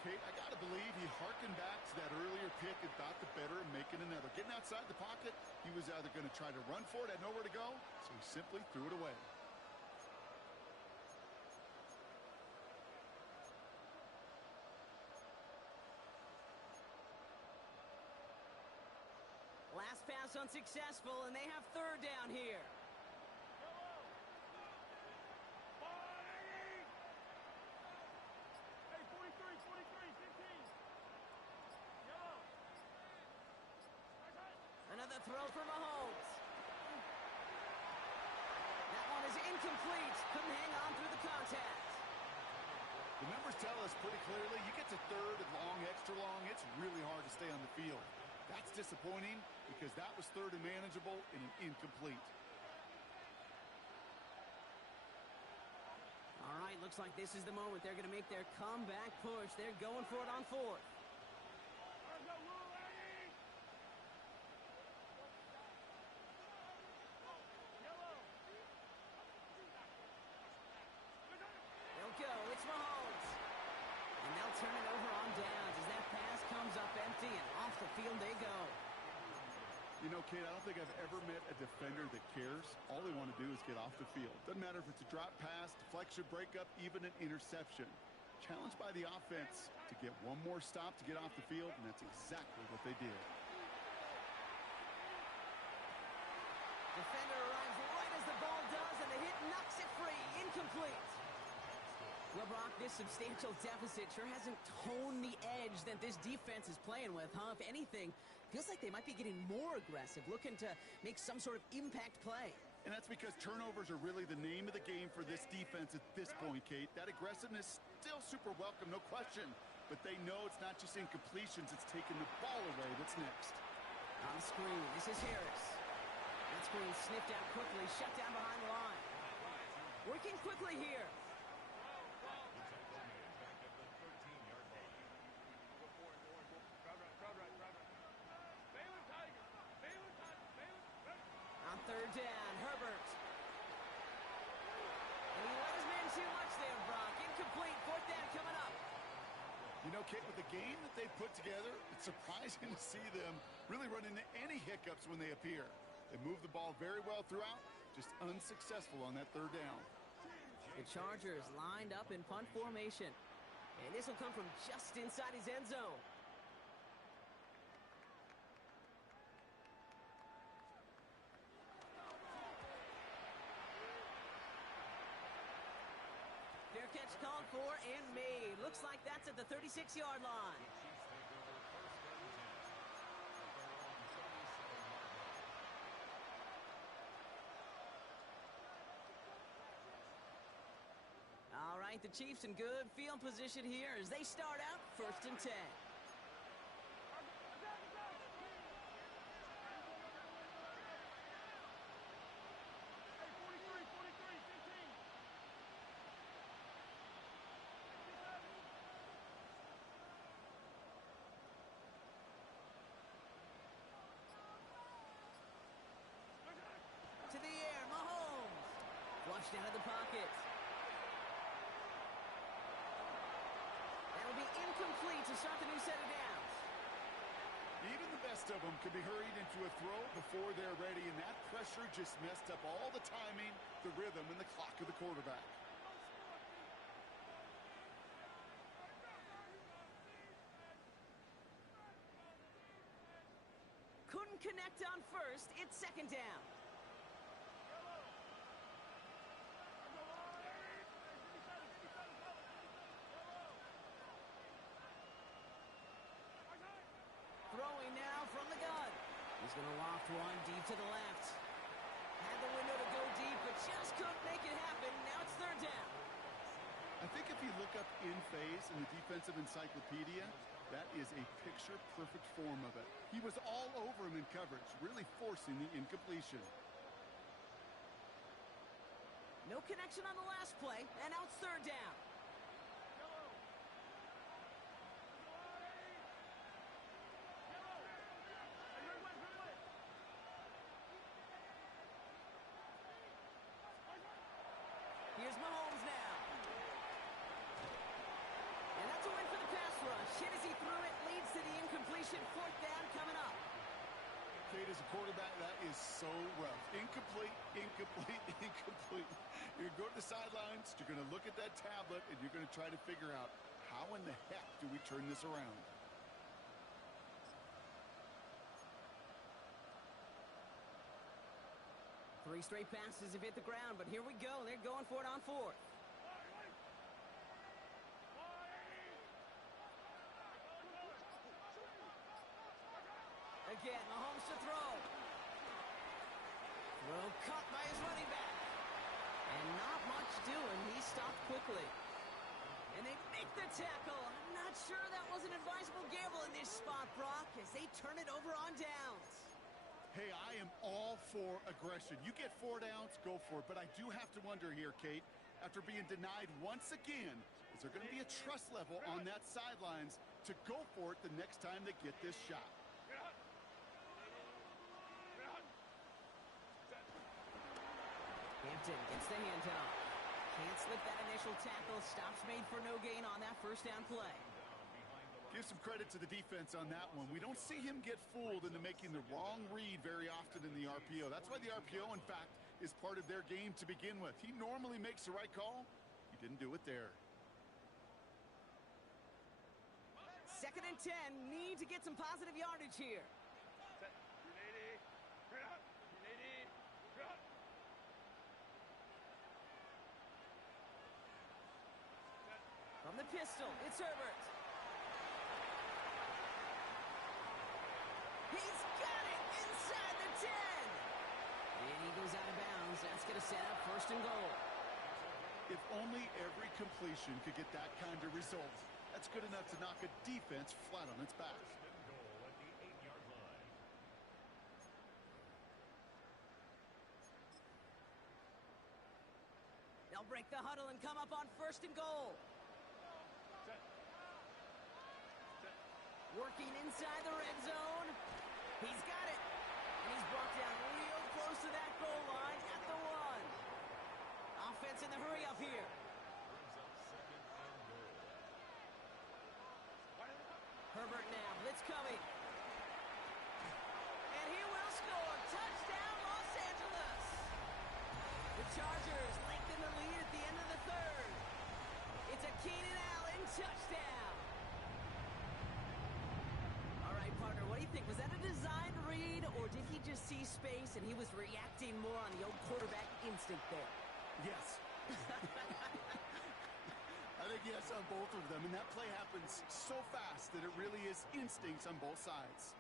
Kate, I got to believe he harkened back to that earlier pick and thought the better of making another. Getting outside the pocket, he was either going to try to run for it, had nowhere to go, so he simply threw it away. Last pass unsuccessful, and they have 3rd down here. Another throw for Mahomes. That one is incomplete. Couldn't hang on through the contact. The numbers tell us pretty clearly, you get to 3rd and long, extra long, it's really hard to stay on the field. That's disappointing because that was 3rd and manageable and an incomplete. All right, looks like this is the moment they're going to make their comeback push. They're going for it on 4th. They'll go. It's Mahomes. And they'll turn it over on downs as that pass comes up empty and off the field they go. You know, Kate, I don't think I've ever met a defender that cares. All they want to do is get off the field. Doesn't matter if it's a drop pass, deflection, breakup, even an interception. Challenged by the offense to get one more stop to get off the field, and that's exactly what they did. Defender arrives right as the ball does, and the hit knocks it free. Incomplete. Well, Brock, this substantial deficit sure hasn't toned the edge that this defense is playing with, huh? If anything, feels like they might be getting more aggressive, looking to make some sort of impact play. And that's because turnovers are really the name of the game for this defense at this point, Kate. That aggressiveness still super welcome, no question. But they know it's not just incompletions, it's taking the ball away that's next. On the screen, this is Harris. That screen sniffed out quickly, shut down behind the line. Working quickly here. On 3rd down, Herbert. And he let his man too much there, Brock. Incomplete, 4th down coming up. You know, Kate, with the game that they put together, it's surprising to see them really run into any hiccups when they appear. They move the ball very well throughout, just unsuccessful on that third down. The Chargers lined up in punt formation. And this will come from just inside his end zone. Fair catch called for and made. Looks like that's at the 36-yard line. All right, the Chiefs in good field position here as they start out 1st and 10. To the air, Mahomes. Flushed out of the pocket. That'll be incomplete to start the new set of downs. Even the best of them could be hurried into a throw before they're ready, and that pressure just messed up all the timing, the rhythm, and the clock of the quarterback. Couldn't connect on first. It's 2nd down. Throwing now from the gun. He's going to loft one deep to the left. Had the window to go deep, but just couldn't make it happen. Now it's 3rd down. I think if you look up in phase in the defensive encyclopedia, that is a picture-perfect form of it. He was all over him in coverage, really forcing the incompletion. No connection on the last play, and now it's 3rd down. Here's Mahomes now. And that's a win for the pass rush. Hit as he threw it, leads to the incompletion. 4th down coming up. Kate, as a quarterback, that is so rough. Incomplete, incomplete, incomplete. You're going to go to the sidelines, you're going to look at that tablet, and you're going to try to figure out, how in the heck do we turn this around? Three straight passes have hit the ground, but here we go. They're going for it on 4th. Again, Mahomes to throw. Throw caught by his running back. And not much doing. He stopped quickly. And they make the tackle. I'm not sure that was an advisable gamble in this spot, Brock, as they turn it over on downs. Hey, I am all for aggression. You get 4 downs, go for it. But I do have to wonder here, Kate, after being denied once again, is there going to be a trust level on that sidelines to go for it the next time they get this shot? Hampton gets the handoff. Can't slip that initial tackle. Stops made for no gain on that 1st down play. Give some credit to the defense on that one. We don't see him get fooled into making the wrong read very often in the RPO. That's why the RPO, in fact, is part of their game to begin with. He normally makes the right call. He didn't do it there. 2nd and 10. Need to get some positive yardage here. From the pistol, it's Herbert. He's got it inside the 10. And he goes out of bounds. That's going to set up 1st and goal. If only every completion could get that kind of result. That's good enough to knock a defense flat on its back. They'll break the huddle and come up on 1st and goal. Working inside the red zone. He's got it. And he's brought down real close to that goal line at the 1. Offense in the hurry up here. touchdown. All right, partner, what do you think? Was that a design read, or did he just see space and he was reacting more on the old quarterback instinct there? Yes. I think yes on both of them, and that play happens so fast that it really is instincts on both sides.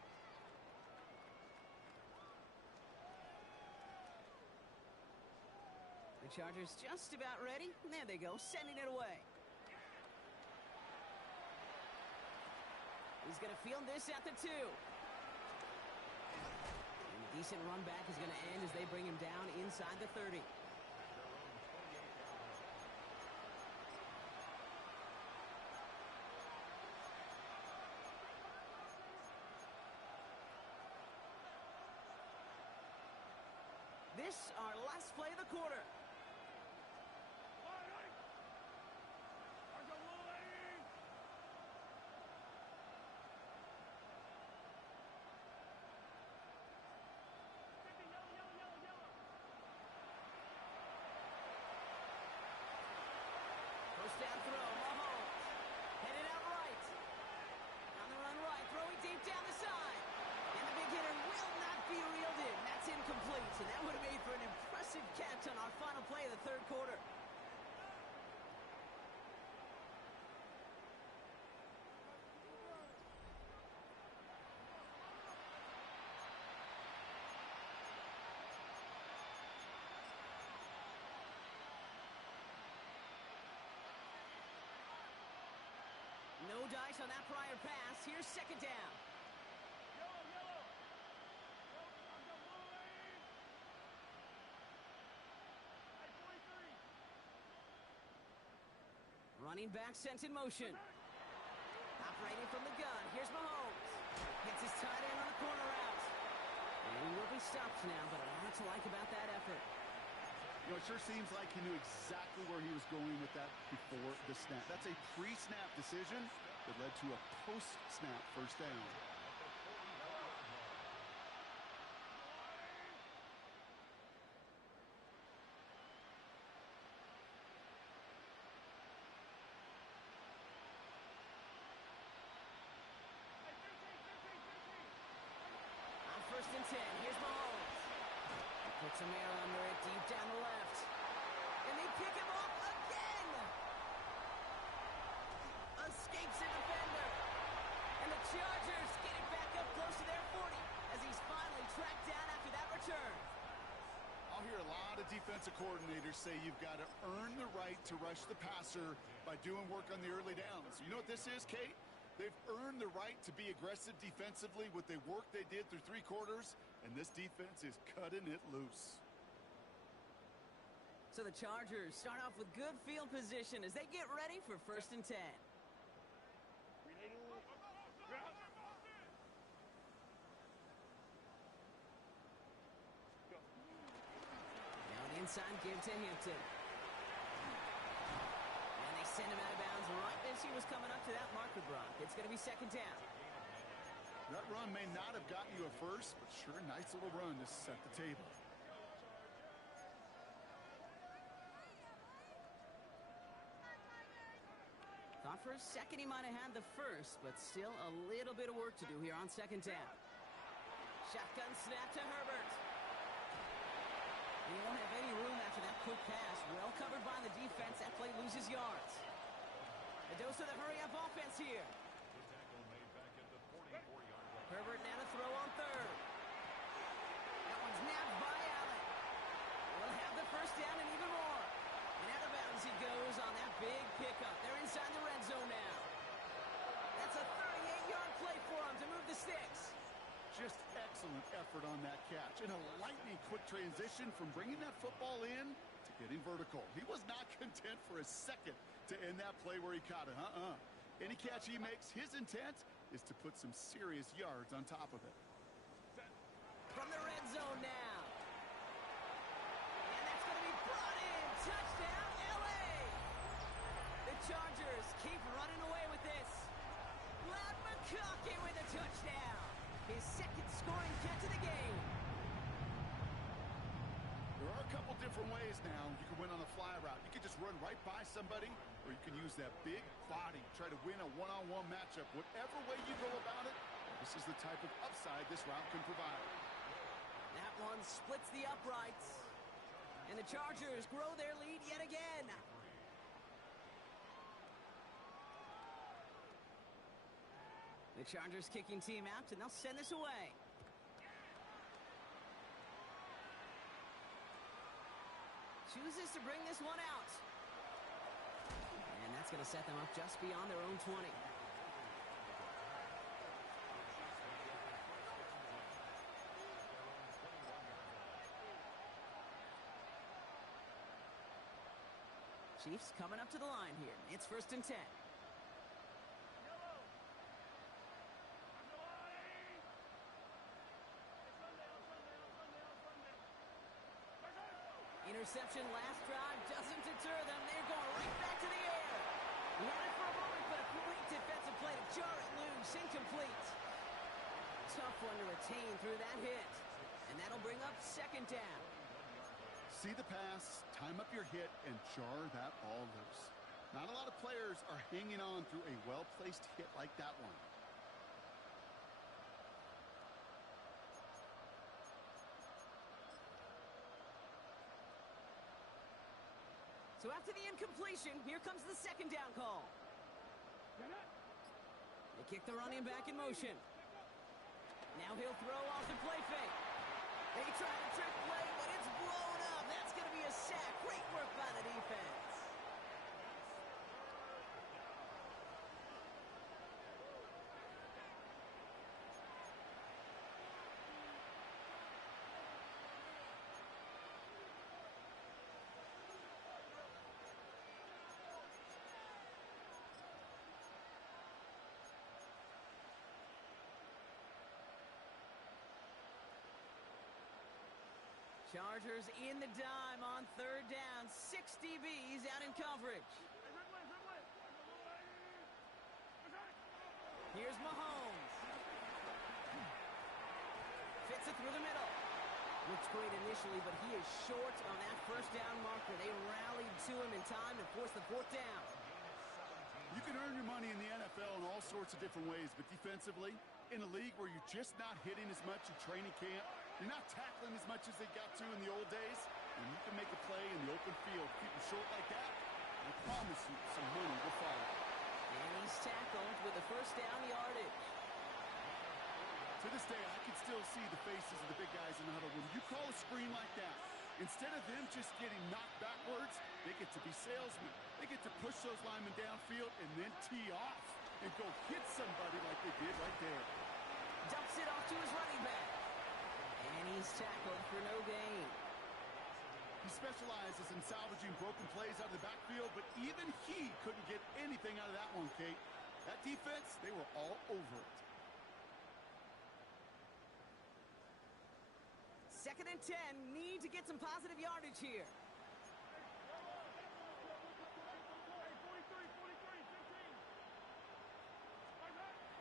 The Chargers just about ready. There they go, sending it away. He's going to field this at the 2. And a decent run back is going to end as they bring him down inside the 30. This our last play of the quarter. First down throw, Mahomes. Headed out right. On the run right, throwing deep down the side. And the big hitter will not be reeled in. That's incomplete, and that would have made for an impressive catch on our final play of the third quarter. No dice on that prior pass. Here's second down. Running back sent in motion. Operating from the gun. Here's Mahomes. Hits his tight end on the corner route. And he will be stopped now, but a lot to like about that effort. You know, it sure seems like he knew exactly where he was going with that before the snap. That's a pre-snap decision that led to a post-snap first down. On first and 10, here's Mahomes. He puts some air under it deep down the left. And they pick him off again. Escapes a defender. And the Chargers get it back up close to their 40 as he's finally tracked down after that return. I'll hear a lot of defensive coordinators say you've got to earn the right to rush the passer by doing work on the early downs. You know what this is, Kate? They've earned the right to be aggressive defensively with the work they did through 3 quarters, and this defense is cutting it loose. So the Chargers start off with good field position as they get ready for first and 10. Now an inside give to Hampton. And they send him out of bounds right as he was coming up to that marker, Brock. It's going to be second down. That run may not have gotten you a first, but sure, nice little run to set the table. Thought for a second he might have had the first, but still a little bit of work to do here on second down. Shotgun snap to Herbert. He won't have any room after that quick pass. Well covered by the defense. That play loses yards. A dose of the hurry-up offense here. Herbert now to throw on third. That one's nabbed by Allen. We'll have the first down and even more. And out of bounds he goes on that big pickup. They're inside the red zone now. That's a 38-yard play for him to move the sticks. Just excellent effort on that catch. And a lightning quick transition from bringing that football in to getting vertical. He was not content for a second to end that play where he caught it. Any catch he makes, his intent is to put some serious yards on top of it. From the red zone now. And that's going to be brought in. Touchdown, L.A. The Chargers keep running away with this. Glad McConkey with a touchdown. His second scoring catch of the game. There are a couple different ways now. You can win on a fly route. You can just run right by somebody, or you can use that big body, try to win a one-on-one matchup. Whatever way you go about it, this is the type of upside this route can provide. That one splits the uprights. And the Chargers grow their lead yet again. The Chargers kicking team out, and they'll send this away. Chooses to bring this one out. And that's going to set them up just beyond their own 20. Chiefs coming up to the line here. It's 1st and 10. Interception last drive doesn't deter them. They're going right back to the air. He had it for a moment, but a great defensive play to jar it loose. Incomplete. Tough one to retain through that hit. And that'll bring up 2nd down. See the pass, time up your hit, and jar that ball loose. Not a lot of players are hanging on through a well-placed hit like that one. So after the incompletion, here comes the 2nd down call. They kick the running back in motion. Now he'll throw off the play fake. They try to trick play, but it's blown up. That's going to be a sack. Great work by the defense. Chargers in the dime on 3rd down. 6 DBs out in coverage. Here's Mahomes. Fits it through the middle. Looks great initially, but he is short on that 1st down marker. They rallied to him in time to force the 4th down. You can earn your money in the NFL in all sorts of different ways, but defensively, in a league where you're just not hitting as much in training camp, you're not tackling as much as they got to in the old days, and you can make a play in the open field, keep it short like that, I promise you some money will follow. And he's tackled with the 1st down yardage. To this day, I can still see the faces of the big guys in the huddle. When you call a screen like that, instead of them just getting knocked backwards, they get to be salesmen. They get to push those linemen downfield and then tee off and go hit somebody like they did right there. Dumps it off to his running back. And he's tackled for no gain. He specializes in salvaging broken plays out of the backfield, but even he couldn't get anything out of that one, Kate. That defense, they were all over it. 2nd and 10. Need to get some positive yardage here.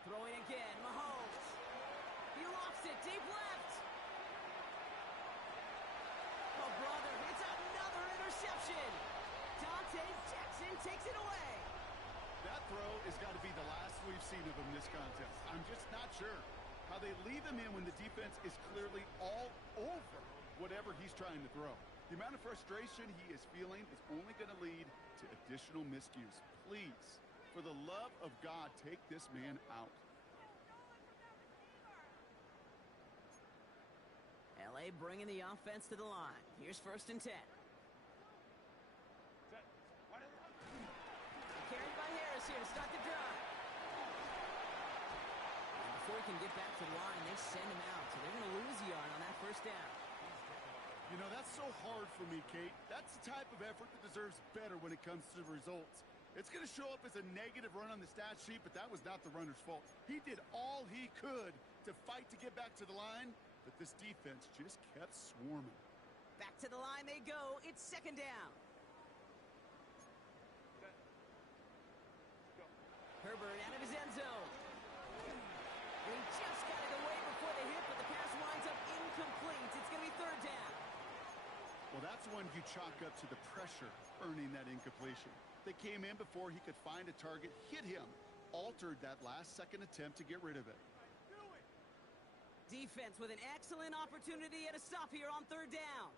Throwing again, Mahomes. He lofts it deep left. Oh, brother, it's another interception. Dante Jackson takes it away. That throw has got to be the last we've seen of him this contest. I'm just not sure how they leave him in when the defense is clearly all over whatever he's trying to throw. The amount of frustration he is feeling is only going to lead to additional miscues. Please, for the love of God, take this man out. LA bringing the offense to the line. Here's 1st and 10. Carried by Harris here to start the drive. And before he can get back to the line, they send him out. So they're going to lose a yard on that 1st down. You know, that's so hard for me, Kate. That's the type of effort that deserves better when it comes to the results. It's going to show up as a negative run on the stat sheet, but that was not the runner's fault. He did all he could to fight to get back to the line, but this defense just kept swarming. Back to the line they go. It's 2nd down. Herbert out of his end zone. And he just got it away before the hit, but the pass winds up incomplete. It's going to be 3rd down. Well, that That's one you chalk up to the pressure earning that incompletion. They came in before he could find a target, hit him, altered that last-second attempt to get rid of it. Defense with an excellent opportunity at a stop here on third down.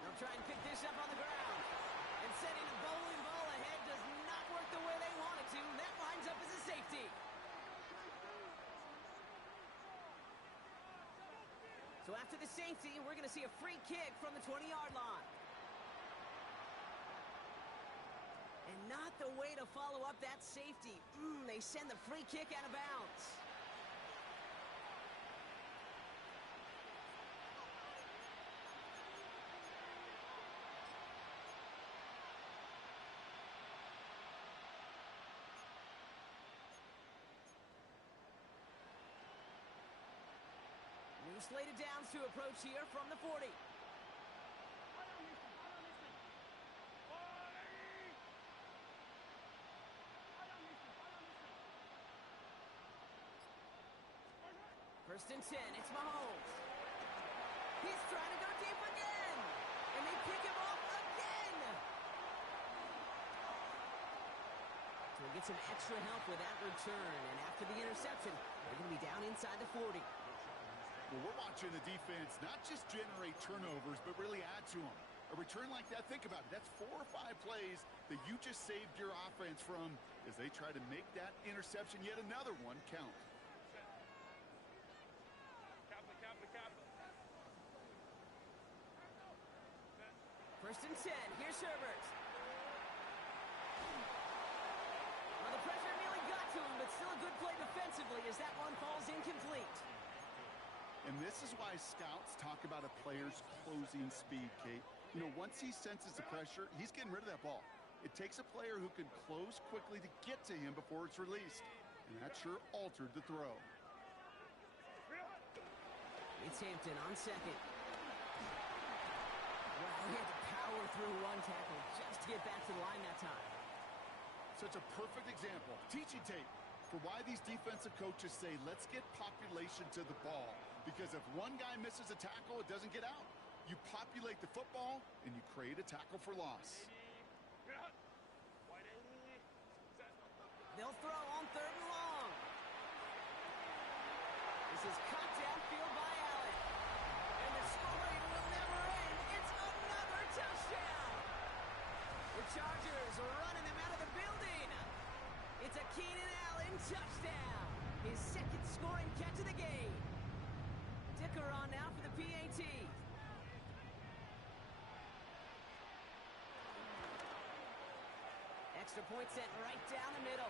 They'll try and pick this up on the ground. And setting a bowling ball ahead does not work the way they want it to. That lines up as a safety. So after the safety, we're going to see a free kick from the 20-yard line. And not the way to follow up that safety. They send the free kick out of bounds. New slated downs to approach here from the 40. First and 10, it's Mahomes. He's trying to go deep again. And they pick him off again. So he gets some extra help with that return. And after the interception, they're going to be down inside the 40. Well, we're watching the defense not just generate turnovers, but really add to them. A return like that, think about it. That's 4 or 5 plays that you just saved your offense from as they try to make that interception, yet another one, count. First and 10, here's Herbert. Well, the pressure nearly got to him, but still a good play defensively as that one falls incomplete. And this is why scouts talk about a player's closing speed, Kate. You know, once he senses the pressure, he's getting rid of that ball. It takes a player who can close quickly to get to him before it's released. And that sure altered the throw. It's Hampton on second. Well, he had to power through one tackle just to get back to the line that time. Such a perfect example. Teaching tape for why these defensive coaches say, let's get population to the ball. Because if one guy misses a tackle, it doesn't get out. You populate the football, and you create a tackle for loss. They'll throw on third and long. This is caught downfield by Allen. And the scoring will never end. It's another touchdown. The Chargers are running them out of the building. It's a Keenan Allen touchdown. His second scoring catch of the game. Dicker on now for the PAT. Extra point sent right down the middle.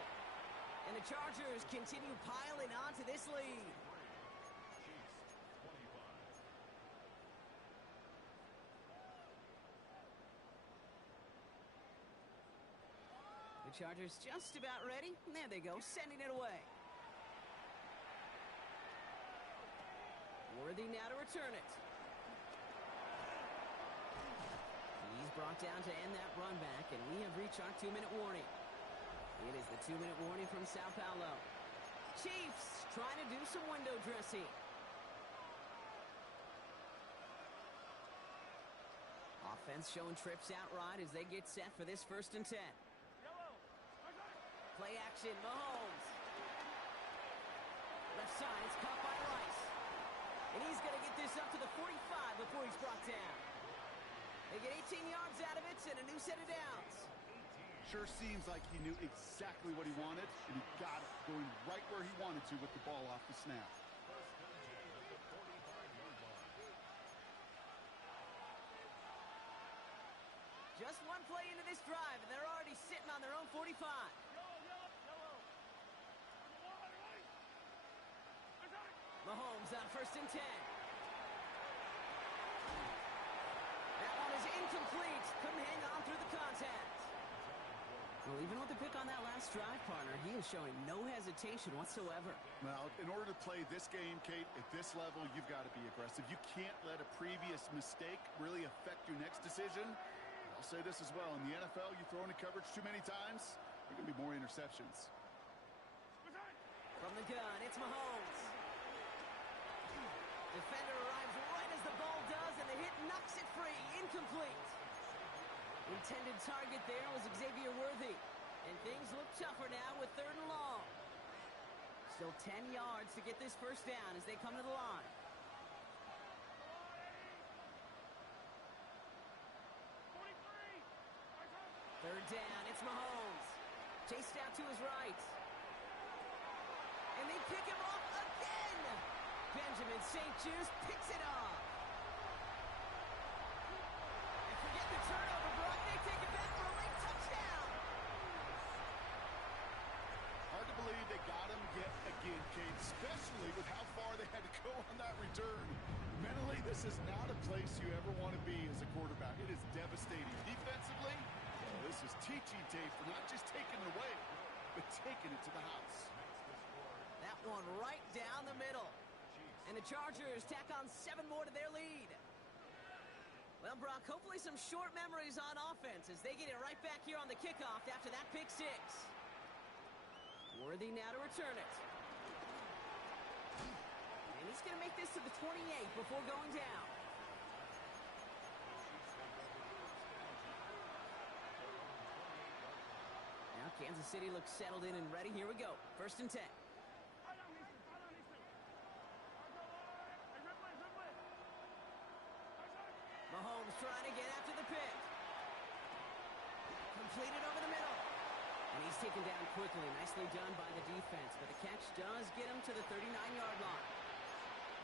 And the Chargers continue piling on to this lead. The Chargers just about ready. And there they go, sending it away. Worthy now to return it. He's brought down to end that run back, and we have reached our 2-minute warning. It is the 2-minute warning from Sao Paulo. Chiefs trying to do some window dressing. Offense showing trips out right as they get set for this first and 10. Play action, Mahomes. Left side, it's caught by Rice. And he's going to get this up to the 45 before he's brought down. They get 18 yards out of it and a new set of downs. Sure seems like he knew exactly what he wanted, and he got it going right where he wanted to with the ball off the snap. Just one play into this drive, and they're already sitting on their own 45. Mahomes on first and 10. That one is incomplete. Couldn't hang on through the contact. Well, even with the pick on that last drive, partner, he is showing no hesitation whatsoever. Well, in order to play this game, Kate, at this level, you've got to be aggressive. You can't let a previous mistake really affect your next decision. I'll say this as well. In the NFL, you throw into coverage too many times, there are going to be more interceptions. From the gun, it's Mahomes. Defender arrives right as the ball does, and Intended target there was Xavier Worthy. And things look tougher now with 3rd and long. Still 10 yards to get this first down as they come to the line. 3rd down, it's Mahomes. Chased out to his right. And they pick him off again. Benjamin St. Just picks it off. And forget the turnover, Brock. They take it back for a late touchdown. Hard to believe they got him yet again, Kate, especially with how far they had to go on that return. Mentally, this is not a place you ever want to be as a quarterback. It is devastating. Defensively, well, this is teaching tape for not just taking it away, but taking it to the house. That one right down the middle. And the Chargers tack on 7 more to their lead. Well, Brock, hopefully some short memories on offense as they get it right back here on the kickoff after that pick 6. Worthy now to return it. And he's going to make this to the 28 before going down. Now Kansas City looks settled in and ready. Here we go. 1st and 10. Mahomes trying to get after the pick. Completed over the middle. And he's taken down quickly. Nicely done by the defense. But the catch does get him to the 39-yard line.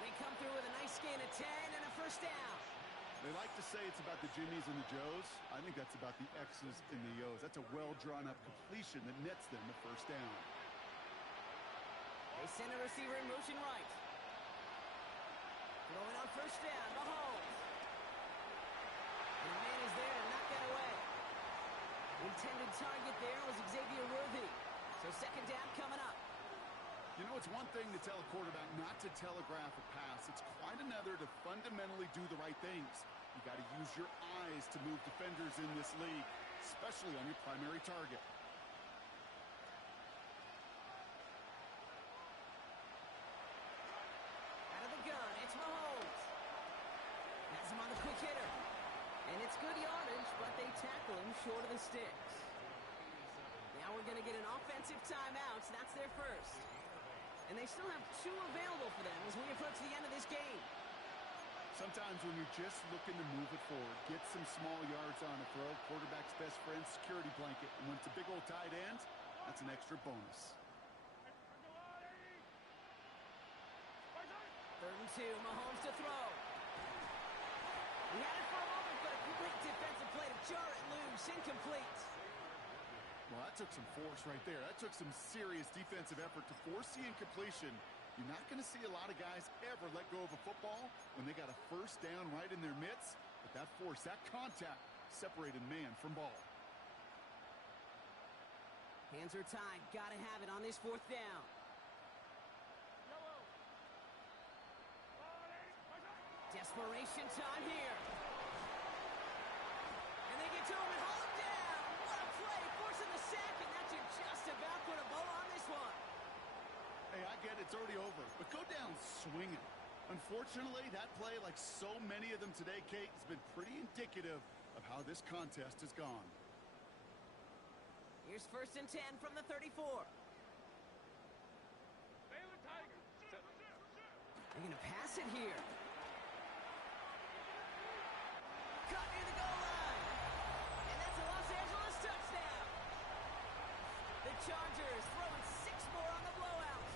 They come through with a nice gain of 10 and a first down. They like to say it's about the Jimmies and the Joes. I think that's about the X's and the O's. That's a well-drawn-up completion that nets them the first down. They send a receiver in motion right. Throwing on first down, Mahomes. And the man is there to knock that away. Intended target there was Xavier Worthy. So 2nd down coming up. You know, it's one thing to tell a quarterback not to telegraph a pass. It's quite another to fundamentally do the right things. You got to use your eyes to move defenders in this league, especially on your primary target. Out of the gun, it's Mahomes. Has him on the quick hitter. And it's good yardage, but they tackle him short of the sticks. Now we're going to get an offensive timeout. So that's their first. And they still have 2 available for them as we approach the end of this game. Sometimes when you're just looking to move it forward, get some small yards on a throw, quarterback's best friend, security blanket. And when it's a big old tight end, that's an extra bonus. 3rd and 2, Mahomes to throw. He had it for a moment, but a great defensive play to jar it loose. Incomplete. Well, that took some force right there. That took some serious defensive effort to force the incompletion. You're not going to see a lot of guys ever let go of a football when they got a first down right in their midst. But that force, that contact, separated man from ball. Hands are tied. Got to have it on this 4th down. Desperation time here. And they get to him and haul him down. What a play, forcing the sack, and that should just about put a bow on this one. Hey, I get it, it's already over, but go down swinging. Unfortunately, that play, like so many of them today, Kate, has been pretty indicative of how this contest has gone. Here's 1st and 10 from the 34. They're going to pass it here. Caught near the goal line. And that's a Los Angeles touchdown. The Chargers throwing 6 more on the blowout.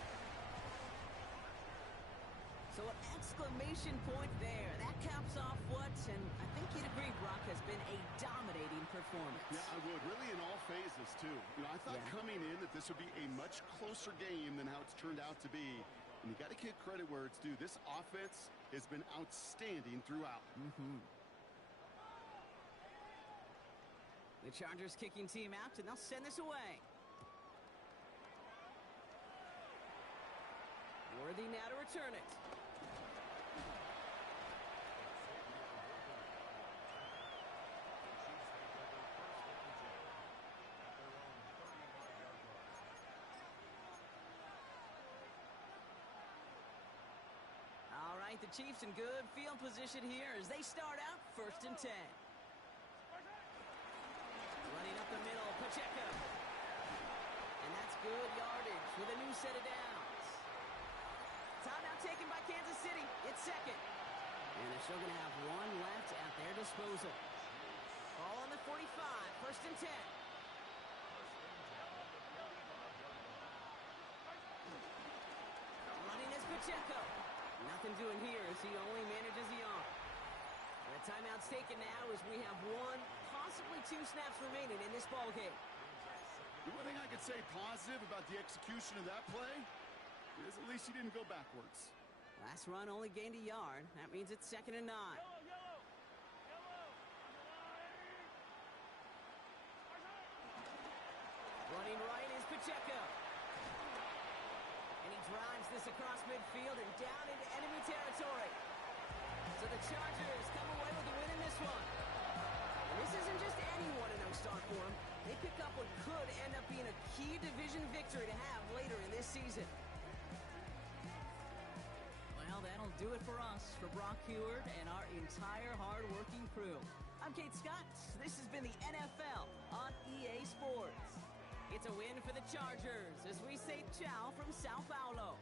So an exclamation point there. That caps off what, and I think you'd agree, Brock, has been a dominating performance. Yeah, I would. Really in all phases, too. You know, I thought coming in that this would be a much closer game than how it's turned out to be. And you got to give credit where it's due. This offense has been outstanding throughout. The Chargers kicking team out, and they'll send this away. Worthy now to return it. All right, the Chiefs in good field position here as they start out 1st and 10. Pacheco. And that's good yardage with a new set of downs. Timeout taken by Kansas City. It's second. And they're still going to have one left at their disposal. Ball on the 45, first and 10. Running is Pacheco. Nothing doing here as he only manages the arm. The timeout's taken now as we have one, possibly two snaps remaining in this ball game. The one thing I could say positive about the execution of that play is at least he didn't go backwards. Last run only gained a yard. That means it's 2nd and 9. Running right is Pacheco. And he drives this across midfield and down into enemy territory. So the Chargers come away with a win in this one. And this isn't just any 1-0 start for them. They pick up what could end up being a key division victory to have later in this season. Well, that'll do it for us, for Brock Heward and our entire hard-working crew. I'm Kate Scott. This has been the NFL on EA Sports. It's a win for the Chargers as we say ciao from Sao Paulo.